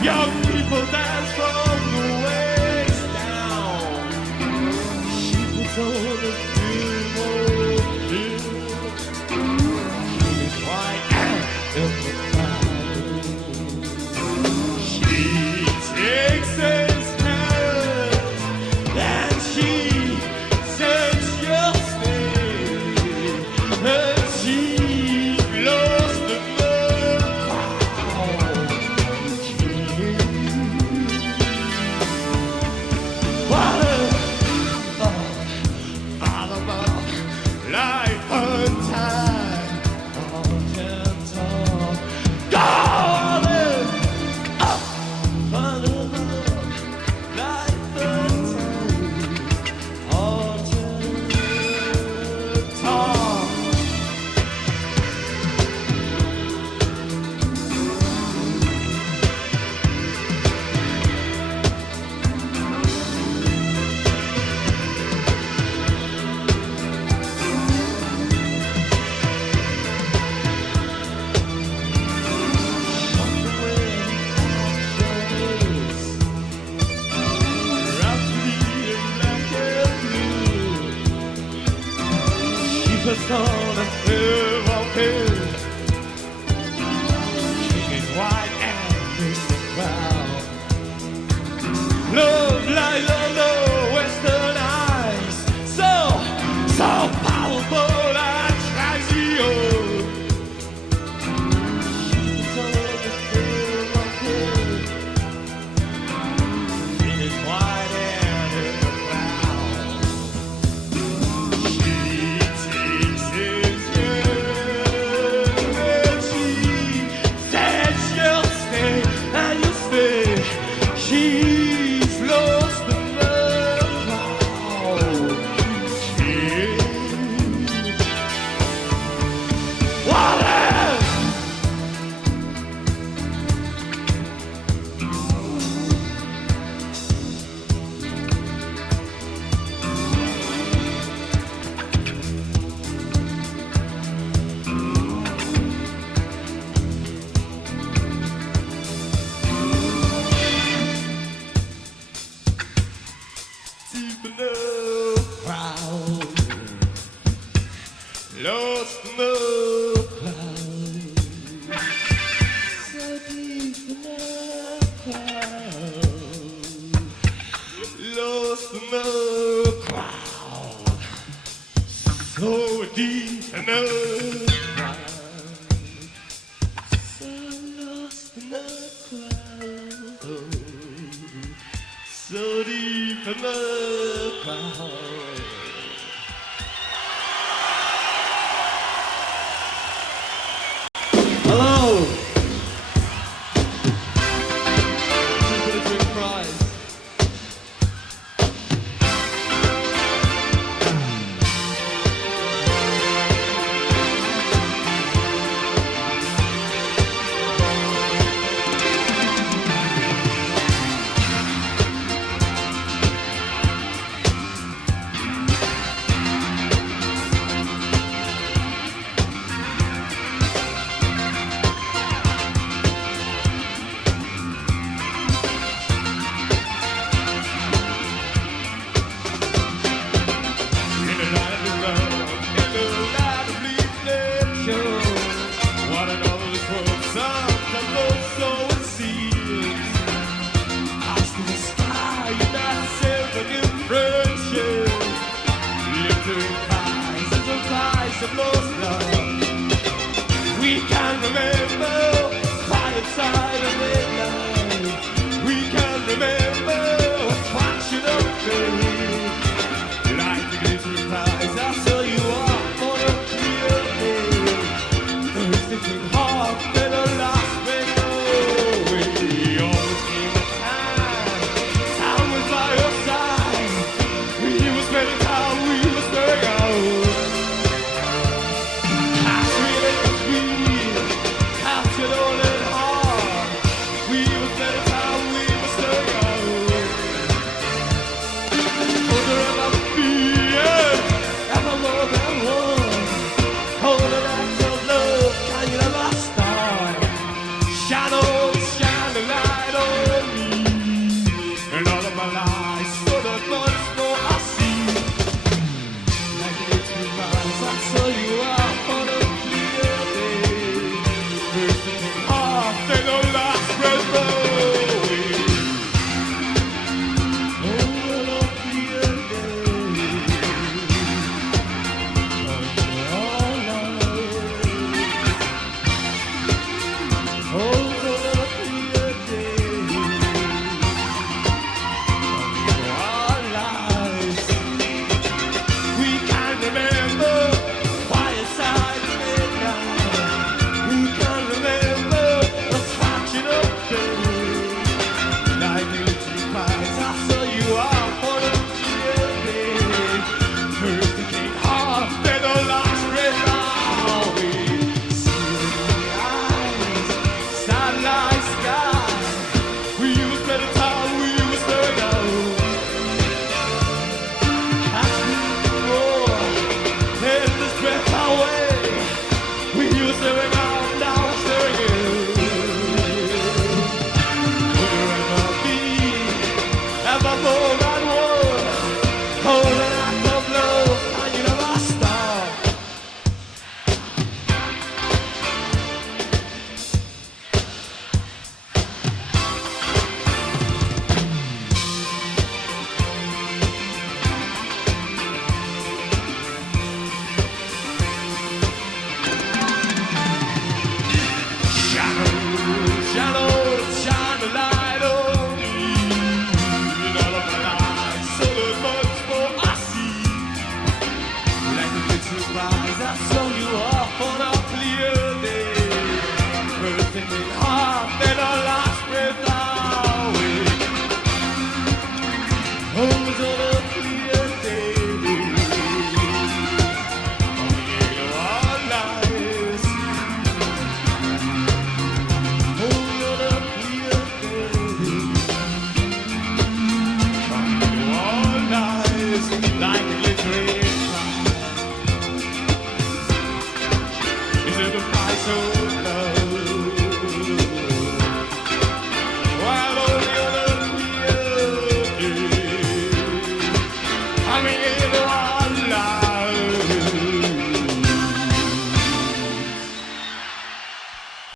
Young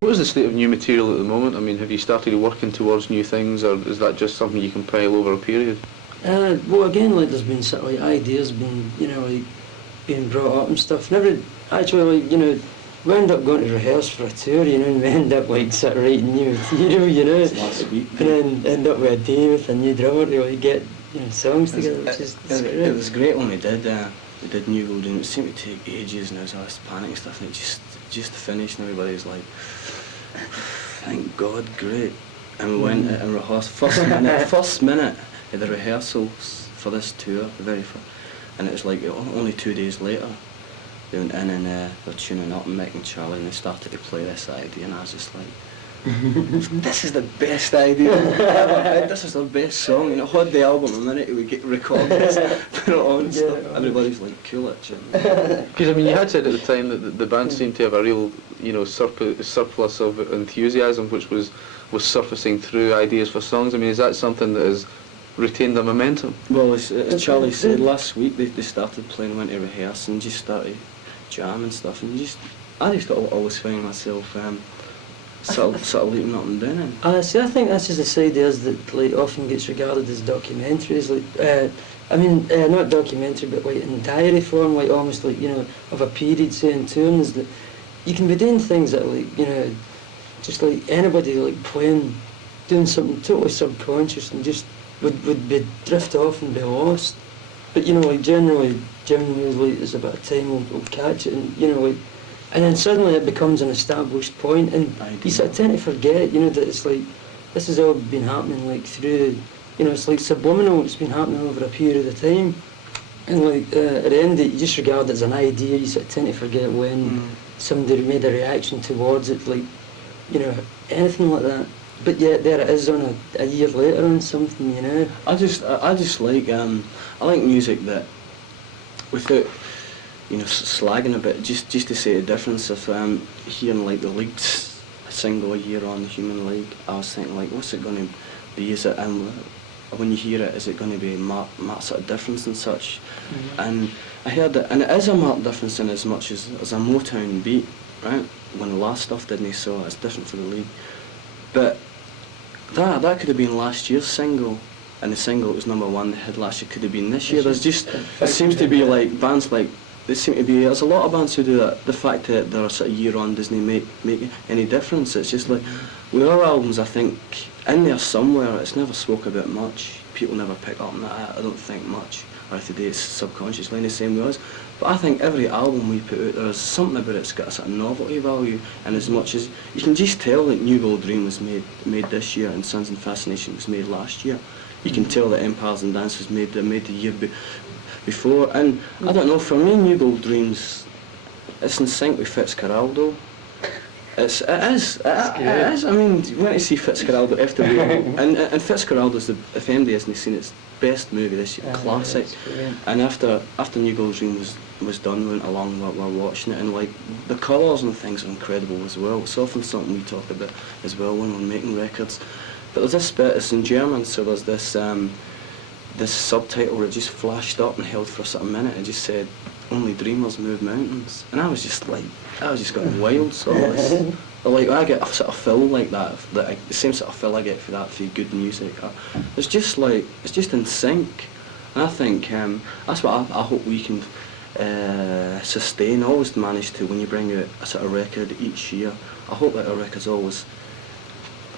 What is the state of new material at the moment? I mean, have you started working towards new things, or is that just something you compile over a period? Well, again, like there's been sort of like ideas being, like being brought up and stuff. Never actually, like, we end up going to rehearse for a tour, and we end up like sort of writing new material, Last week. and then end up with a day with a new drummer to like get songs together. It was great when we did New Gold, and it seemed to take ages, and there was all this panic and stuff, and it just finished, and everybody was like, thank God, great. And we went and rehearsed first minute of the rehearsals for this tour, the very first, and it was like only 2 days later they went in and they're tuning up, and Mick and Charlie, and they started to play this idea, and I was just like, this is the best idea I've ever heard. This is the best song. Hold the album a minute, we get record this, put it on and stuff. Everybody's like, cool it. Because I mean, you had said at the time that the band seemed to have a real, surplus of enthusiasm, which was surfacing through ideas for songs. I mean, is that something that has retained the momentum? Well, as Charlie said, last week they started playing, went to rehearse and just started jamming stuff, and I just always find myself sort of leaping up and down. See, I think that's just this ideas that like often gets regarded as documentaries, like not documentary, but like in diary form, like almost like of a period, say in tunes, that you can be doing things that like just like anybody like doing something totally subconscious and just would be drift off and be lost. But like generally Jim usually is about a time will catch it, and like. And then suddenly it becomes an established point, and you sort of tend to forget, that it's like, this has all been happening like through, it's like subliminal, it's been happening over a period of time. And like, at the end, you just regard it as an idea, you sort of tend to forget when somebody made a reaction towards it, like, anything like that. But yet there it is on a year later on something, I just like, I like music that, without, slagging a bit, just to say the difference of hearing like the League's single a year on, the Human League, I was thinking like, what's it going to be? Is it, when you hear it, is it going to be a marked sort of difference and such? And I heard that, and it is a marked difference in as much as a Motown beat, right? When the last stuff didn't, so it's different for the League. But that could have been last year's single, and the single that was #1 they had last year could have been this year. There's just, it seems to be like bands like, there's a lot of bands who do that. The fact that they're a sort of year on doesn't make any difference. It's just like, with our albums, I think, in there somewhere, it's never spoke about much. People never pick up on that, I don't think much. Or today it's subconsciously in the same way as. But I think every album we put out, there's something about it's got a sort of novelty value, and as much as, you can just tell that New Gold Dream was made this year, and Sons and Fascination was made last year. You can tell that Empires and Dance was made the year before, and I don't know, for me New Gold Dreams, it's in sync with Fitzcarraldo. It is. I mean, you went to see Fitzcarraldo after we and Fitzcarraldo's, if anybody hasn't seen it, it's best movie this year, classic. And after New Gold Dream was done, we went along, we're watching it, and like the colours and things are incredible as well. It's often something we talk about as well when we're making records. But there's this bit, it's in German, so there's this subtitle that just flashed up and held for a sort of minute and just said, "Only dreamers move mountains." And I was just going wild. So like I get a sort of fill like that, the same sort of fill I get for good music. It's just in sync. And I think that's what I hope we can sustain, always manage to, when you bring out a sort of record each year. I hope that our records always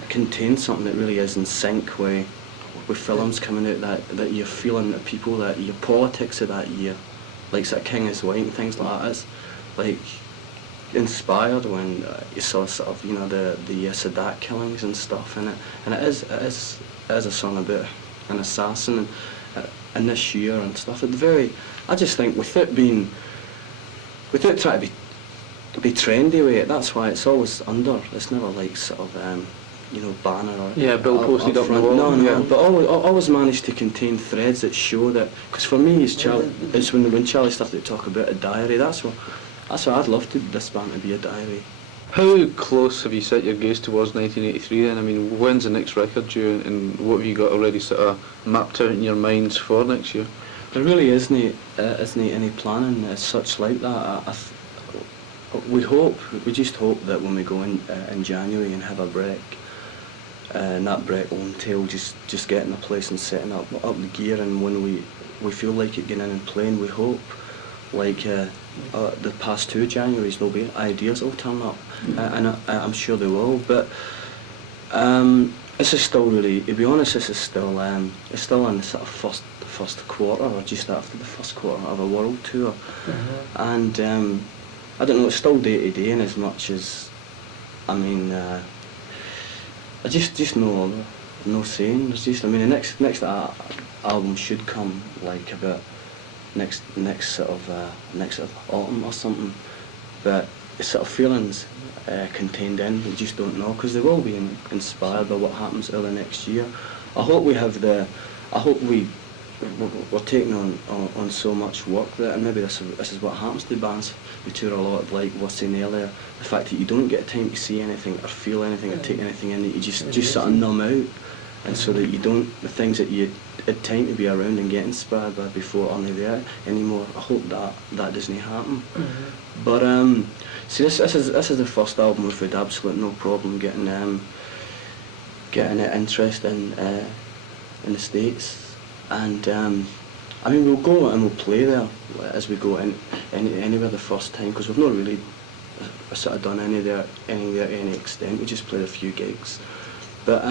contain something that really is in sync with films coming out that you're feeling the people, that your politics of that year, like sort of King is White and things like that. It's like inspired when you saw sort of the Sadat killings and stuff in it, and it is a song about an assassin and this year and stuff. I just think without trying to be trendy with it, that's why it's always under. It's never like sort of banner or bill posted up on the wall. No, but always managed to contain threads that show that. Because for me, it's when Charlie started to talk about a diary. That's what I'd love this band to be, a diary. How close have you set your gaze towards 1983 then? I mean, when's the next record due, and what have you got already sort of mapped out in your minds for next year? There really isn't any planning as such like that. We just hope that when we go in January and have a break, and that break will entail just getting a place and setting up the gear, and when we feel like it, getting in and playing, we hope, like the past 2 Januaries, there'll be ideas that'll turn up, and I'm sure they will, but this is still really, to be honest, this is still it's still in the sort of first quarter, or just after the first quarter of a world tour. And I don't know, it's still day to day, in as much as, I mean, I just no saying. There's just, I mean, the next album should come like about next sort of autumn or something, but the sort of feelings contained in, we just don't know, because they will be inspired by what happens early next year. I hope we're taking on so much work that, and maybe this is what happens to bands who tour a lot, like we were saying earlier, the fact that you don't get time to see anything or feel anything or take anything in, that you just sort of numb out, and so that you don't, the things that you had time to be around and get inspired by before aren't there anymore. I hope that doesn't happen. But see, this is the first album we've had absolutely no problem getting interest in the States. And I mean, we'll go and we'll play there as we go in anywhere the first time, because we've not really sort of done any there to any extent. We just played a few gigs, but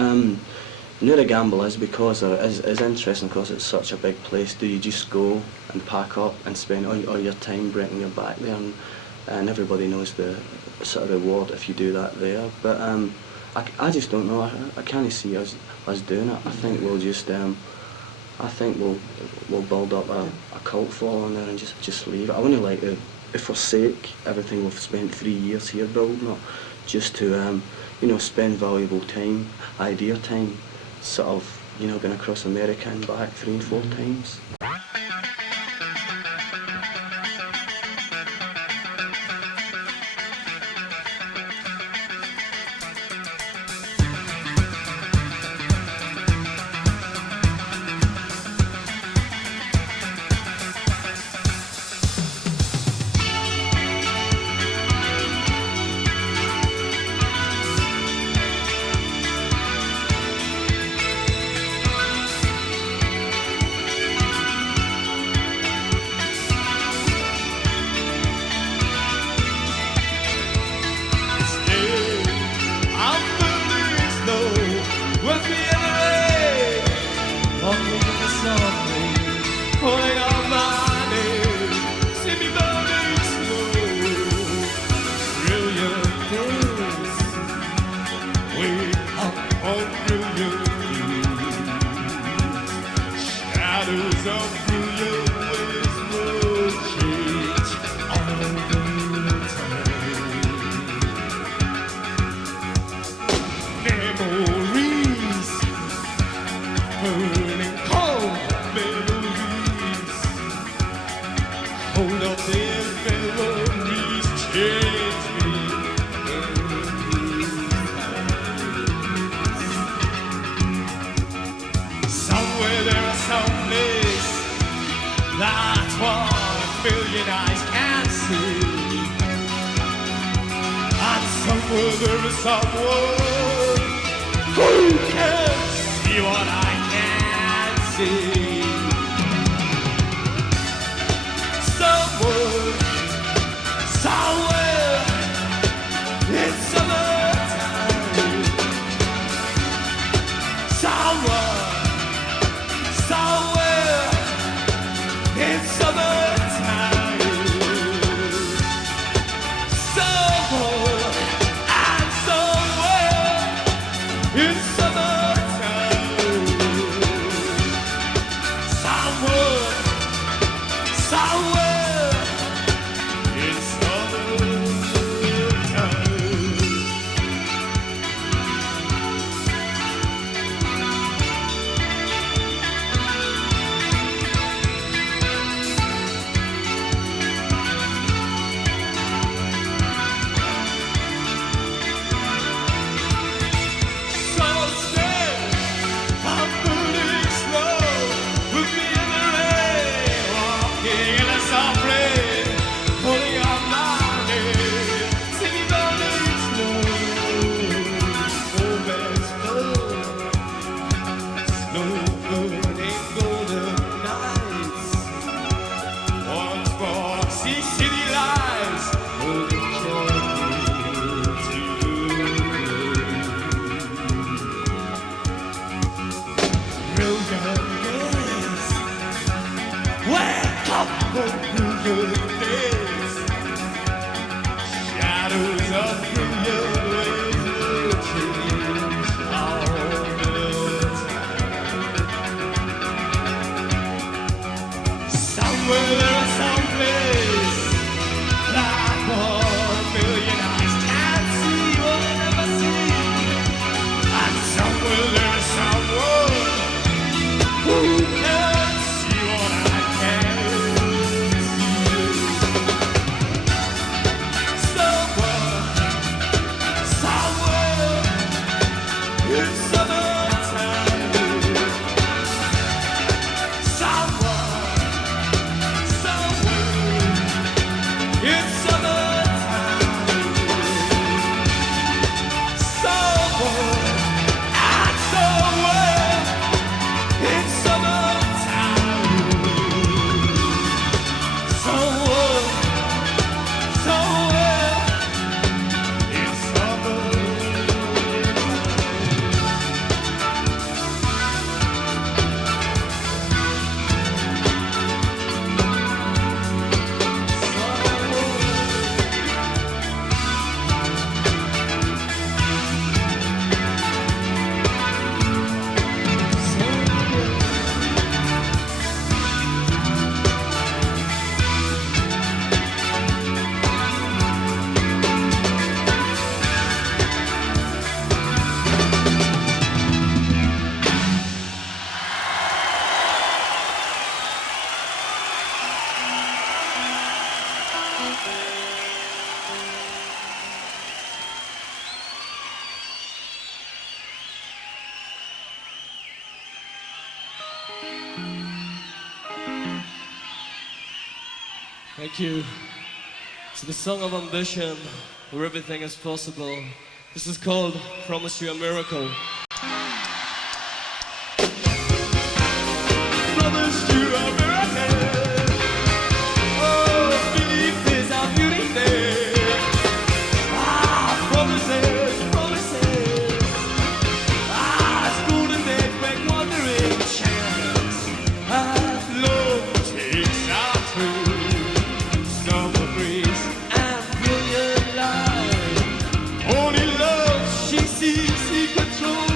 now the gamble is, because it's interesting, because it's such a big place. Do you just go and pack up and spend all your time breaking your back there, and everybody knows the sort of reward if you do that there? But I just don't know. I can't see us doing it. I think we'll just we'll build up a cult following there and just leave it. I wouldn't like to forsake everything we've spent 3 years here building up, just to spend valuable time, idea time, sort of going across America and back 3 and 4 times. Thank you. It's the song of ambition, where everything is possible. This is called Promise You a Miracle. Promise you a miracle. Oh, believe this, our beauty there. Ah, promises, promises. Ah, it's golden days, make wandering chance. Ah, love takes our turn. Summer breeze and brilliant light. Only love she sees, he controls.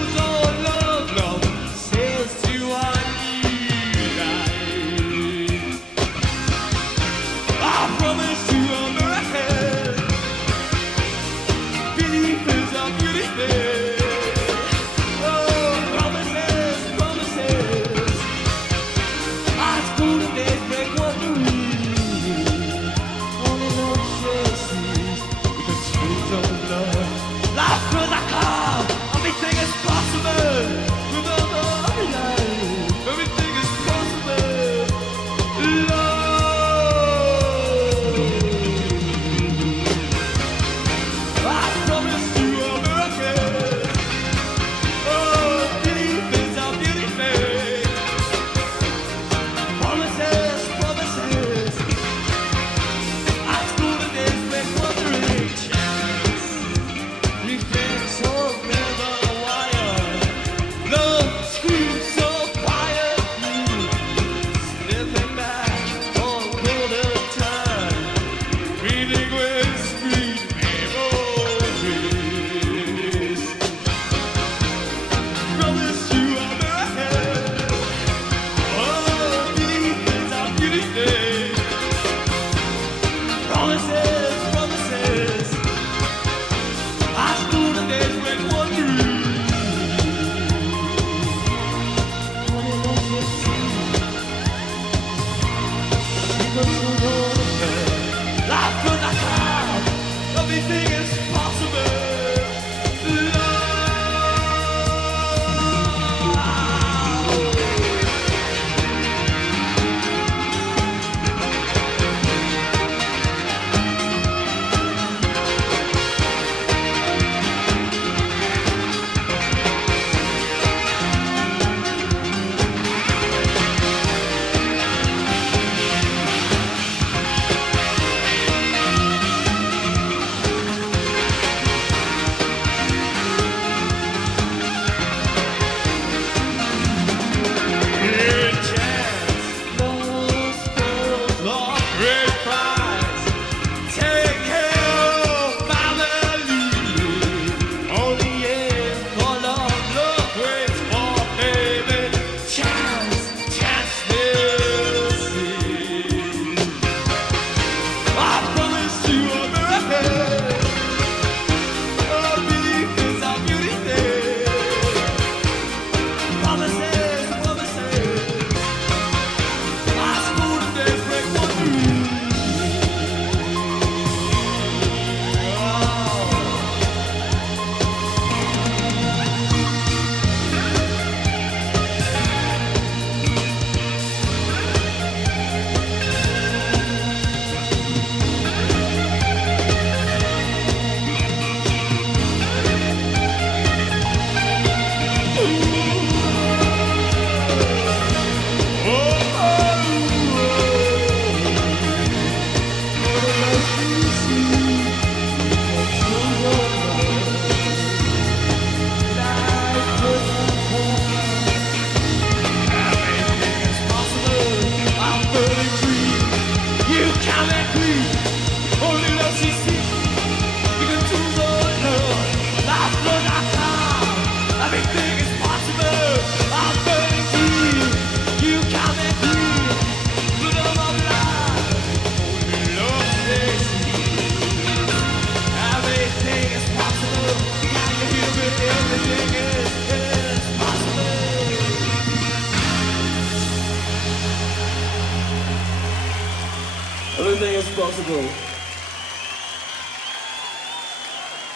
Everything is possible.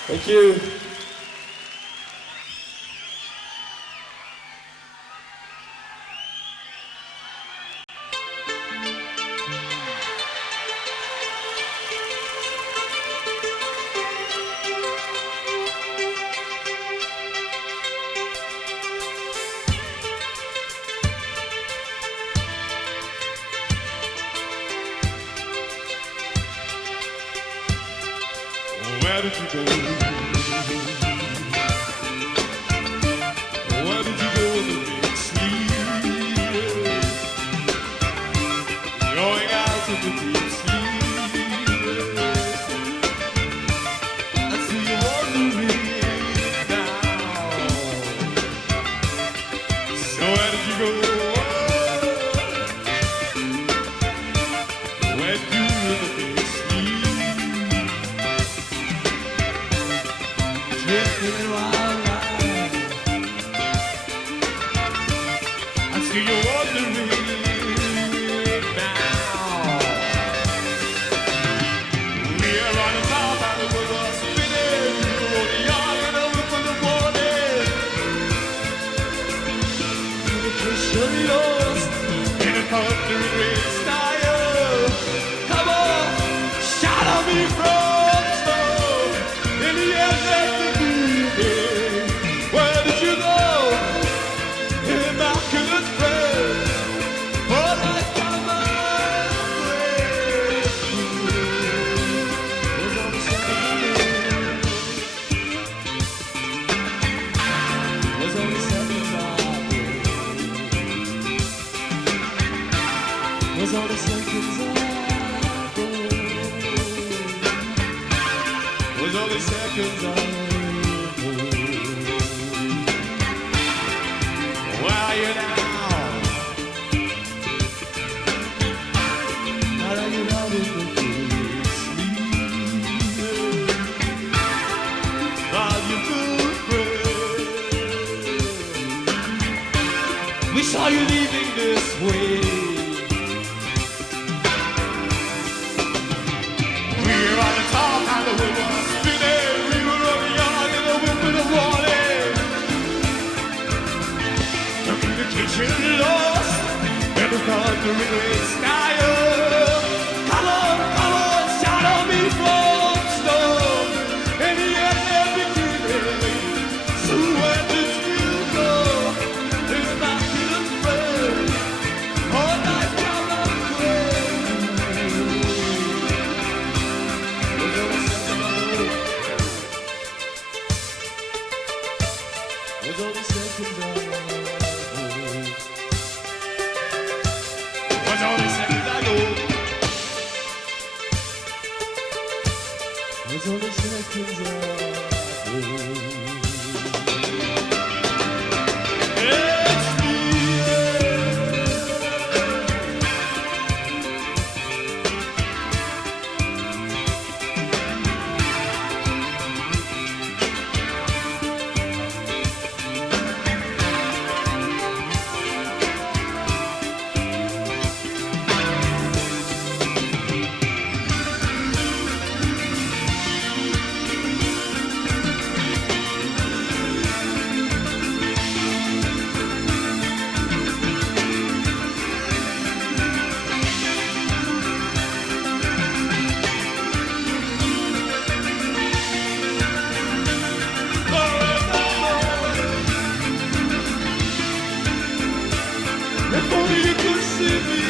Thank you. Where did you go? Where did you go in the big sleep? Going out in the deep sleep. I see you wandering now. So where did you go? Where do you in the big sleep? Drifting wild life. I see you wandering now. We are on the top and the world was spinning. We were the young and the whip of the morning. Communication lost in a country great style. Come on, shadow me from stone. In the end, where did you go? Immaculate friends, but I found my way. Was on the second was on the second was on the second was on the second where are you now? Where are you now in the deep sleep? Are you good friend? We saw you leaving this way. We were on the top and the wind was spinning. We were on the yard in the whip of the morning. Communication lost, and the country great style. Come on, shadow me from stone. In the end, every beginning. So where did you go? Immaculate friend, all night round and was all the seconds I was all the seconds I go. Was all the seconds I go. It's me. If only you could see me.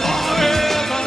Forever.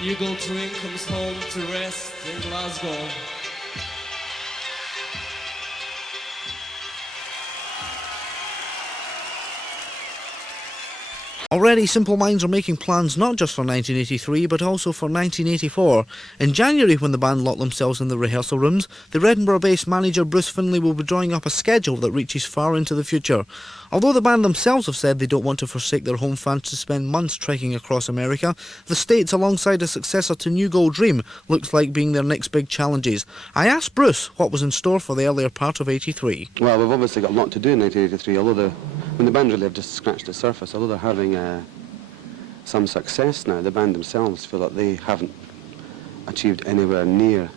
New Gold Dream comes home to rest in Glasgow. Already, Simple Minds are making plans not just for 1983, but also for 1984. In January, when the band lock themselves in the rehearsal rooms, the Edinburgh-based manager Bruce Finlay will be drawing up a schedule that reaches far into the future. Although the band themselves have said they don't want to forsake their home fans to spend months trekking across America, the States, alongside a successor to New Gold Dream, looks like being their next big challenges. I asked Bruce what was in store for the earlier part of 83. Well, we've obviously got a lot to do in 1983, although when the band really have just scratched the surface, although they're having some success now, the band themselves feel that they haven't achieved anywhere near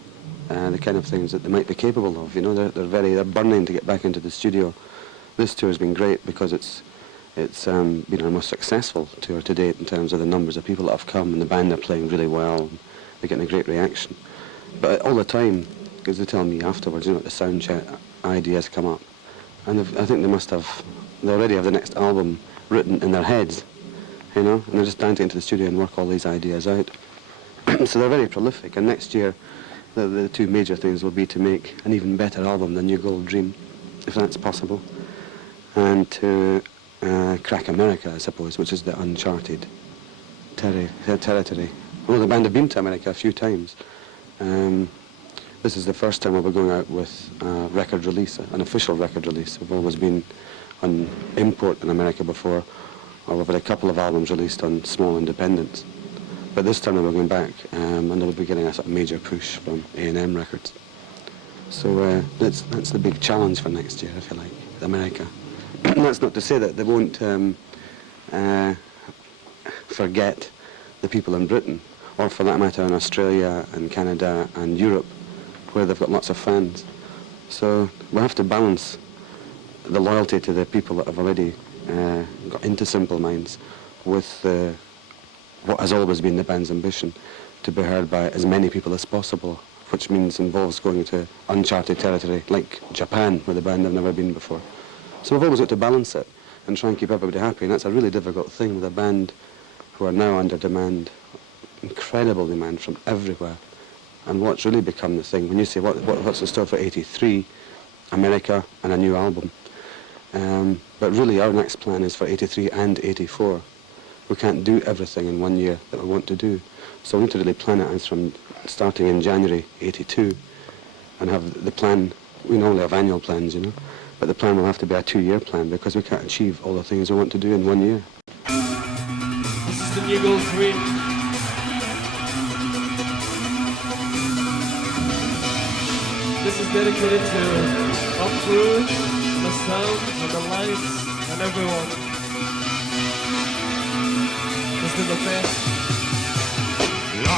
the kind of things that they might be capable of. You know, they're burning to get back into the studio. This tour has been great because it's been our most successful tour to date in terms of the numbers of people that have come, and the band are playing really well. They're getting a great reaction. But all the time, because they tell me afterwards, you know, the sound check ideas come up, and I think they already have the next album written in their heads, you know, and they're just dying to get into the studio and work all these ideas out. So they're very prolific, and next year the two major things will be to make an even better album than New Gold Dream, if that's possible, and to crack America, I suppose, which is the uncharted territory. Well, the band have been to America a few times. This is the first time we'll be going out with a record release, an official record release. We've always been on import in America before, or we've had a couple of albums released on small independents. But this time we're going back, and they'll be getting a sort of major push from A&M Records. So that's the big challenge for next year, if you like, America. That's not to say that they won't forget the people in Britain, or for that matter in Australia and Canada and Europe, where they've got lots of fans. So we have to balance the loyalty to the people that have already got into Simple Minds with what has always been the band's ambition, to be heard by as many people as possible, which involves going to uncharted territory like Japan, where the band have never been before. So we've always got to balance it and try and keep everybody happy, and that's a really difficult thing with a band who are now under demand, incredible demand from everywhere. And what's really become the thing, when you say what's in store for 83, America and a new album. But really our next plan is for 83 and 84. We can't do everything in 1 year that we want to do. So we need to really plan it out from starting in January 82 and have the plan. We normally have annual plans, you know, but the plan will have to be a 2-year plan because we can't achieve all the things we want to do in 1 year. This is the New Gold Dream. This is dedicated to our crew, the sound, and the lights, and everyone. This is the best. La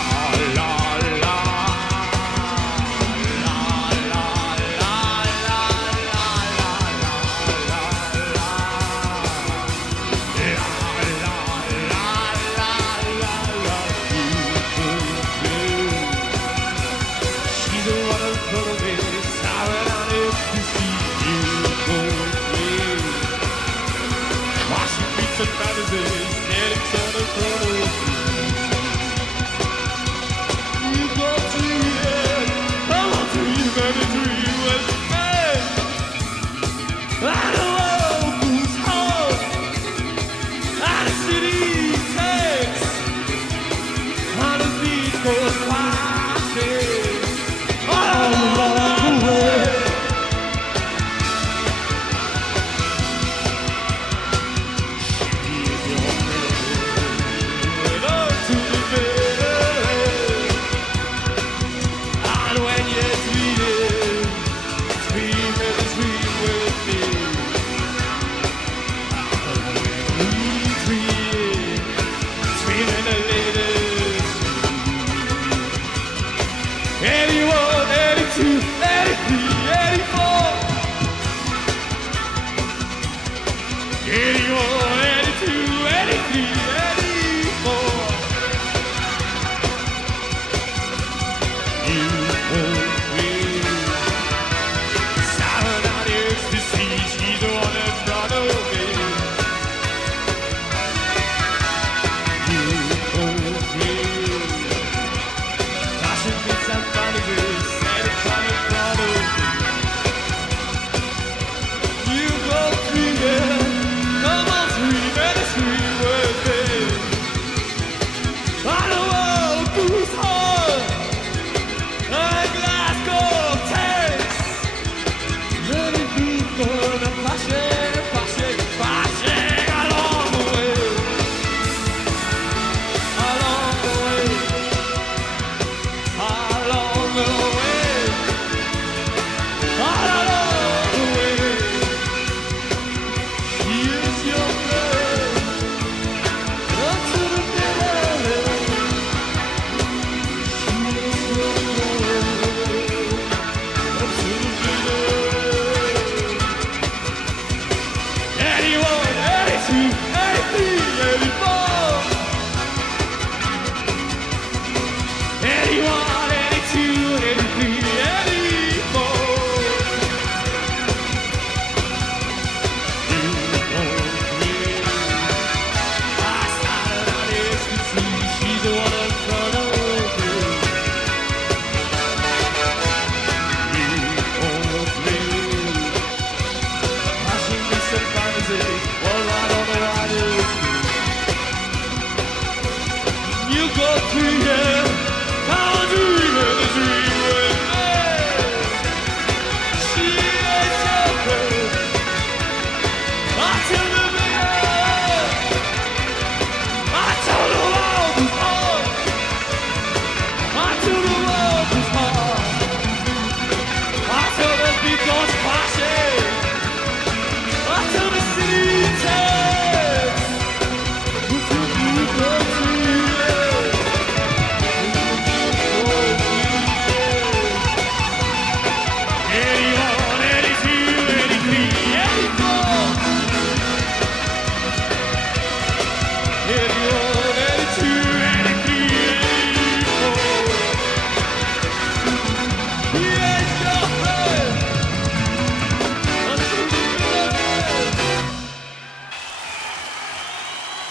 la.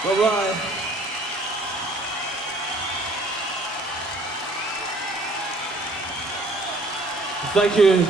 Bye-bye. Thank you.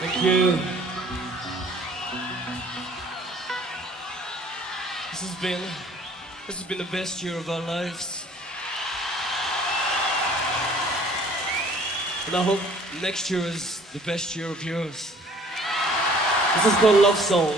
Thank you. This has been the best year of our lives. And I hope next year is the best year of yours. This is called Love Song.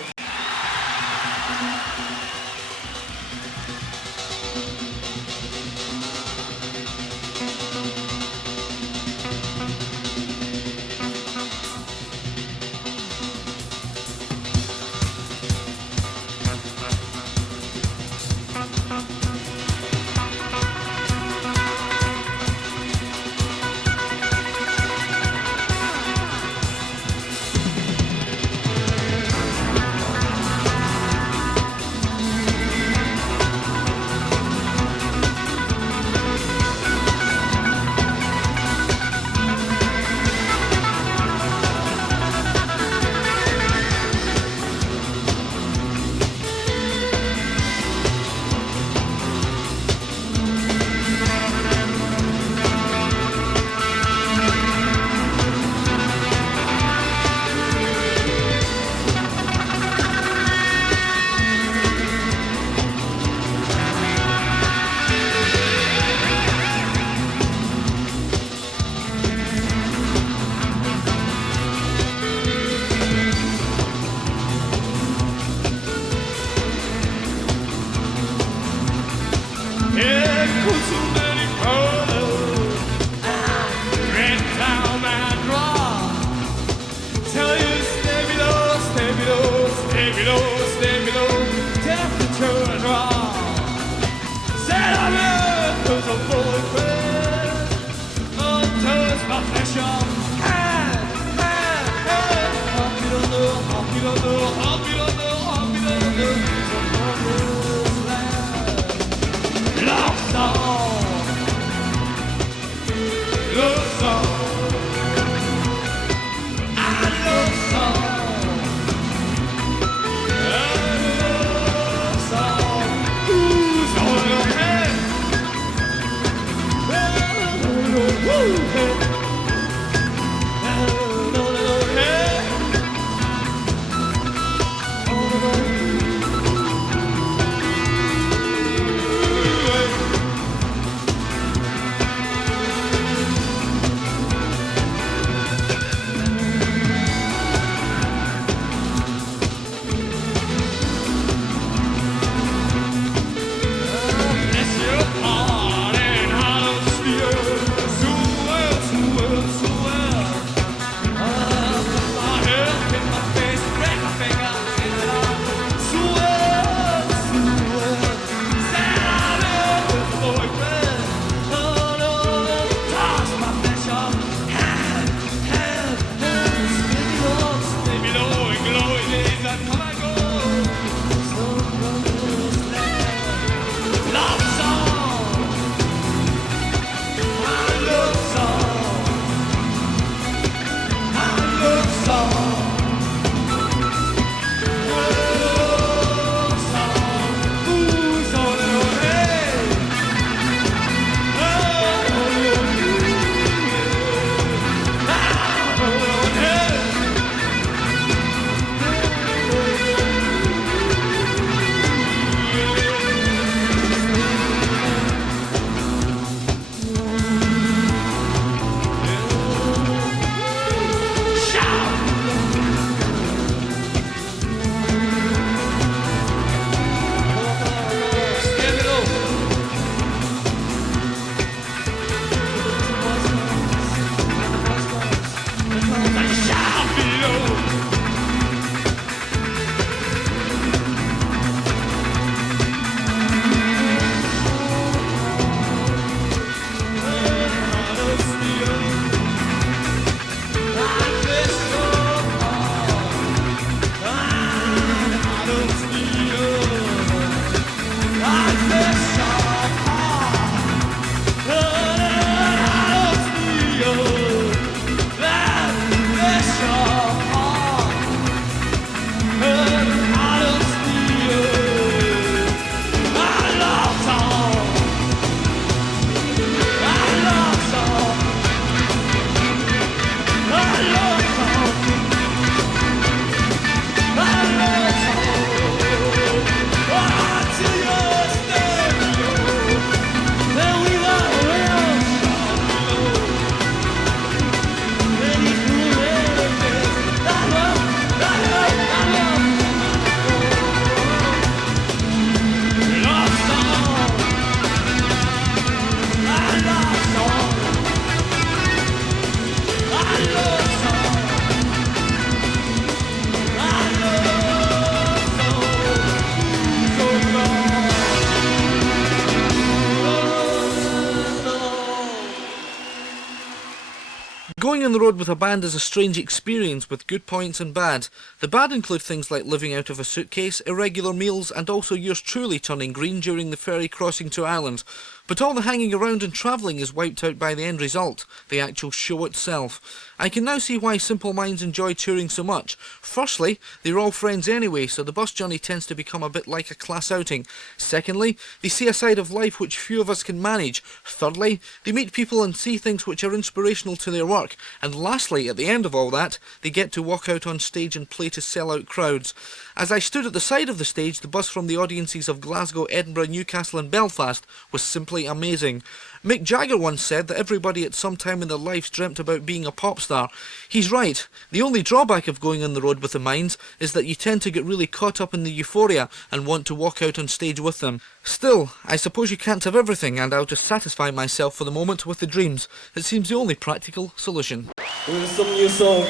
Going on the road with a band is a strange experience with good points and bad. The bad include things like living out of a suitcase, irregular meals, and also yours truly turning green during the ferry crossing to Ireland. But all the hanging around and travelling is wiped out by the end result, the actual show itself. I can now see why Simple Minds enjoy touring so much. Firstly, they're all friends anyway, so the bus journey tends to become a bit like a class outing. Secondly, they see a side of life which few of us can manage. Thirdly, they meet people and see things which are inspirational to their work. And lastly, at the end of all that, they get to walk out on stage and play to sell-out crowds. As I stood at the side of the stage, the buzz from the audiences of Glasgow, Edinburgh, Newcastle and Belfast was simply amazing. Mick Jagger once said that everybody at some time in their lives dreamt about being a pop star. He's right. The only drawback of going on the road with the Minds is that you tend to get really caught up in the euphoria and want to walk out on stage with them. Still, I suppose you can't have everything, and I'll just satisfy myself for the moment with the dreams. It seems the only practical solution. Here's some new song.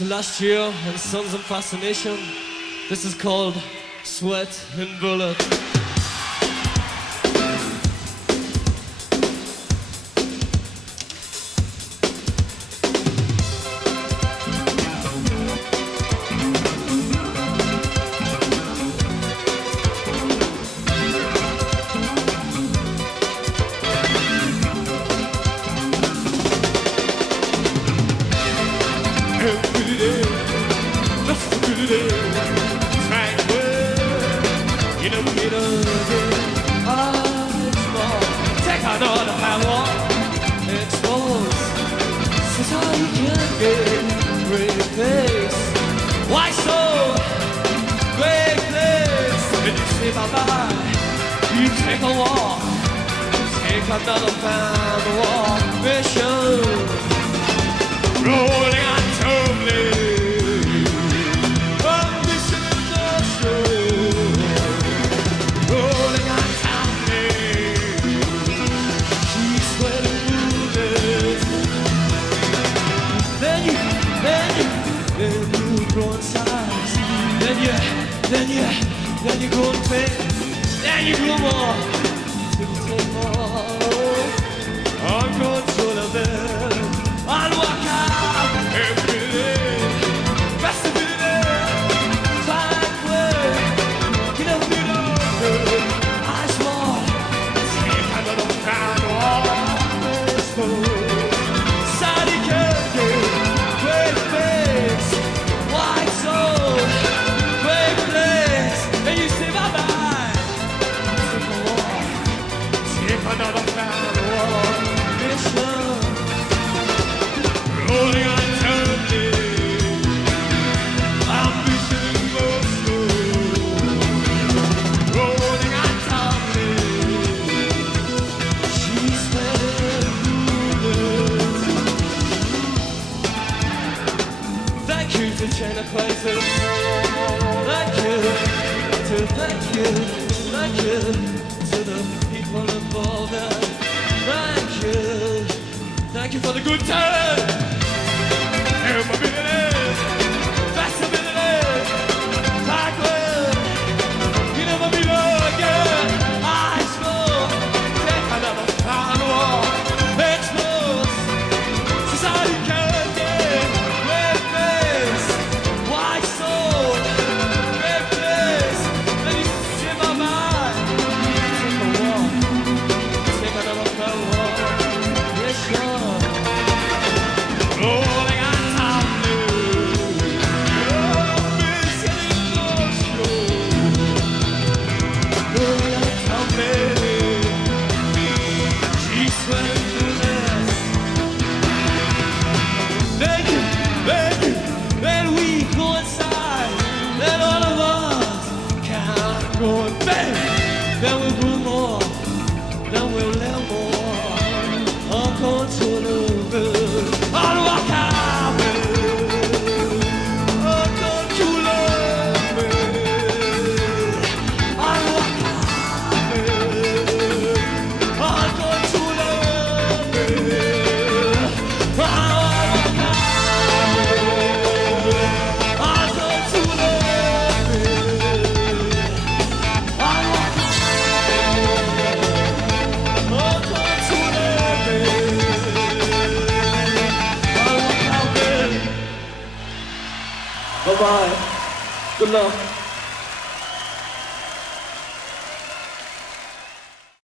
Last year in Sons of Fascination. This is called Sweat and Bullet. Then you go and pay, then you go more, to take more, uncontrollable, and walk out every day, rest of the day, find way, get up in order, eyes small, take another pound of this food, Sadie Kirky, great face, white soul, great place. And you say bye-bye. Take a walk. Take another round of walk. Mission. Rolling on terribly. Ambition in motion. Rolling on terribly. She's sweating bullets. Thank you to China Places. Thank you. Thank you to the people involved, and thank you for the good time. Immobility, flexibility, backward, you never be low again. Eyes closed, take another pound walk, exposed, society can't get, red face, white soul, red place. Good luck.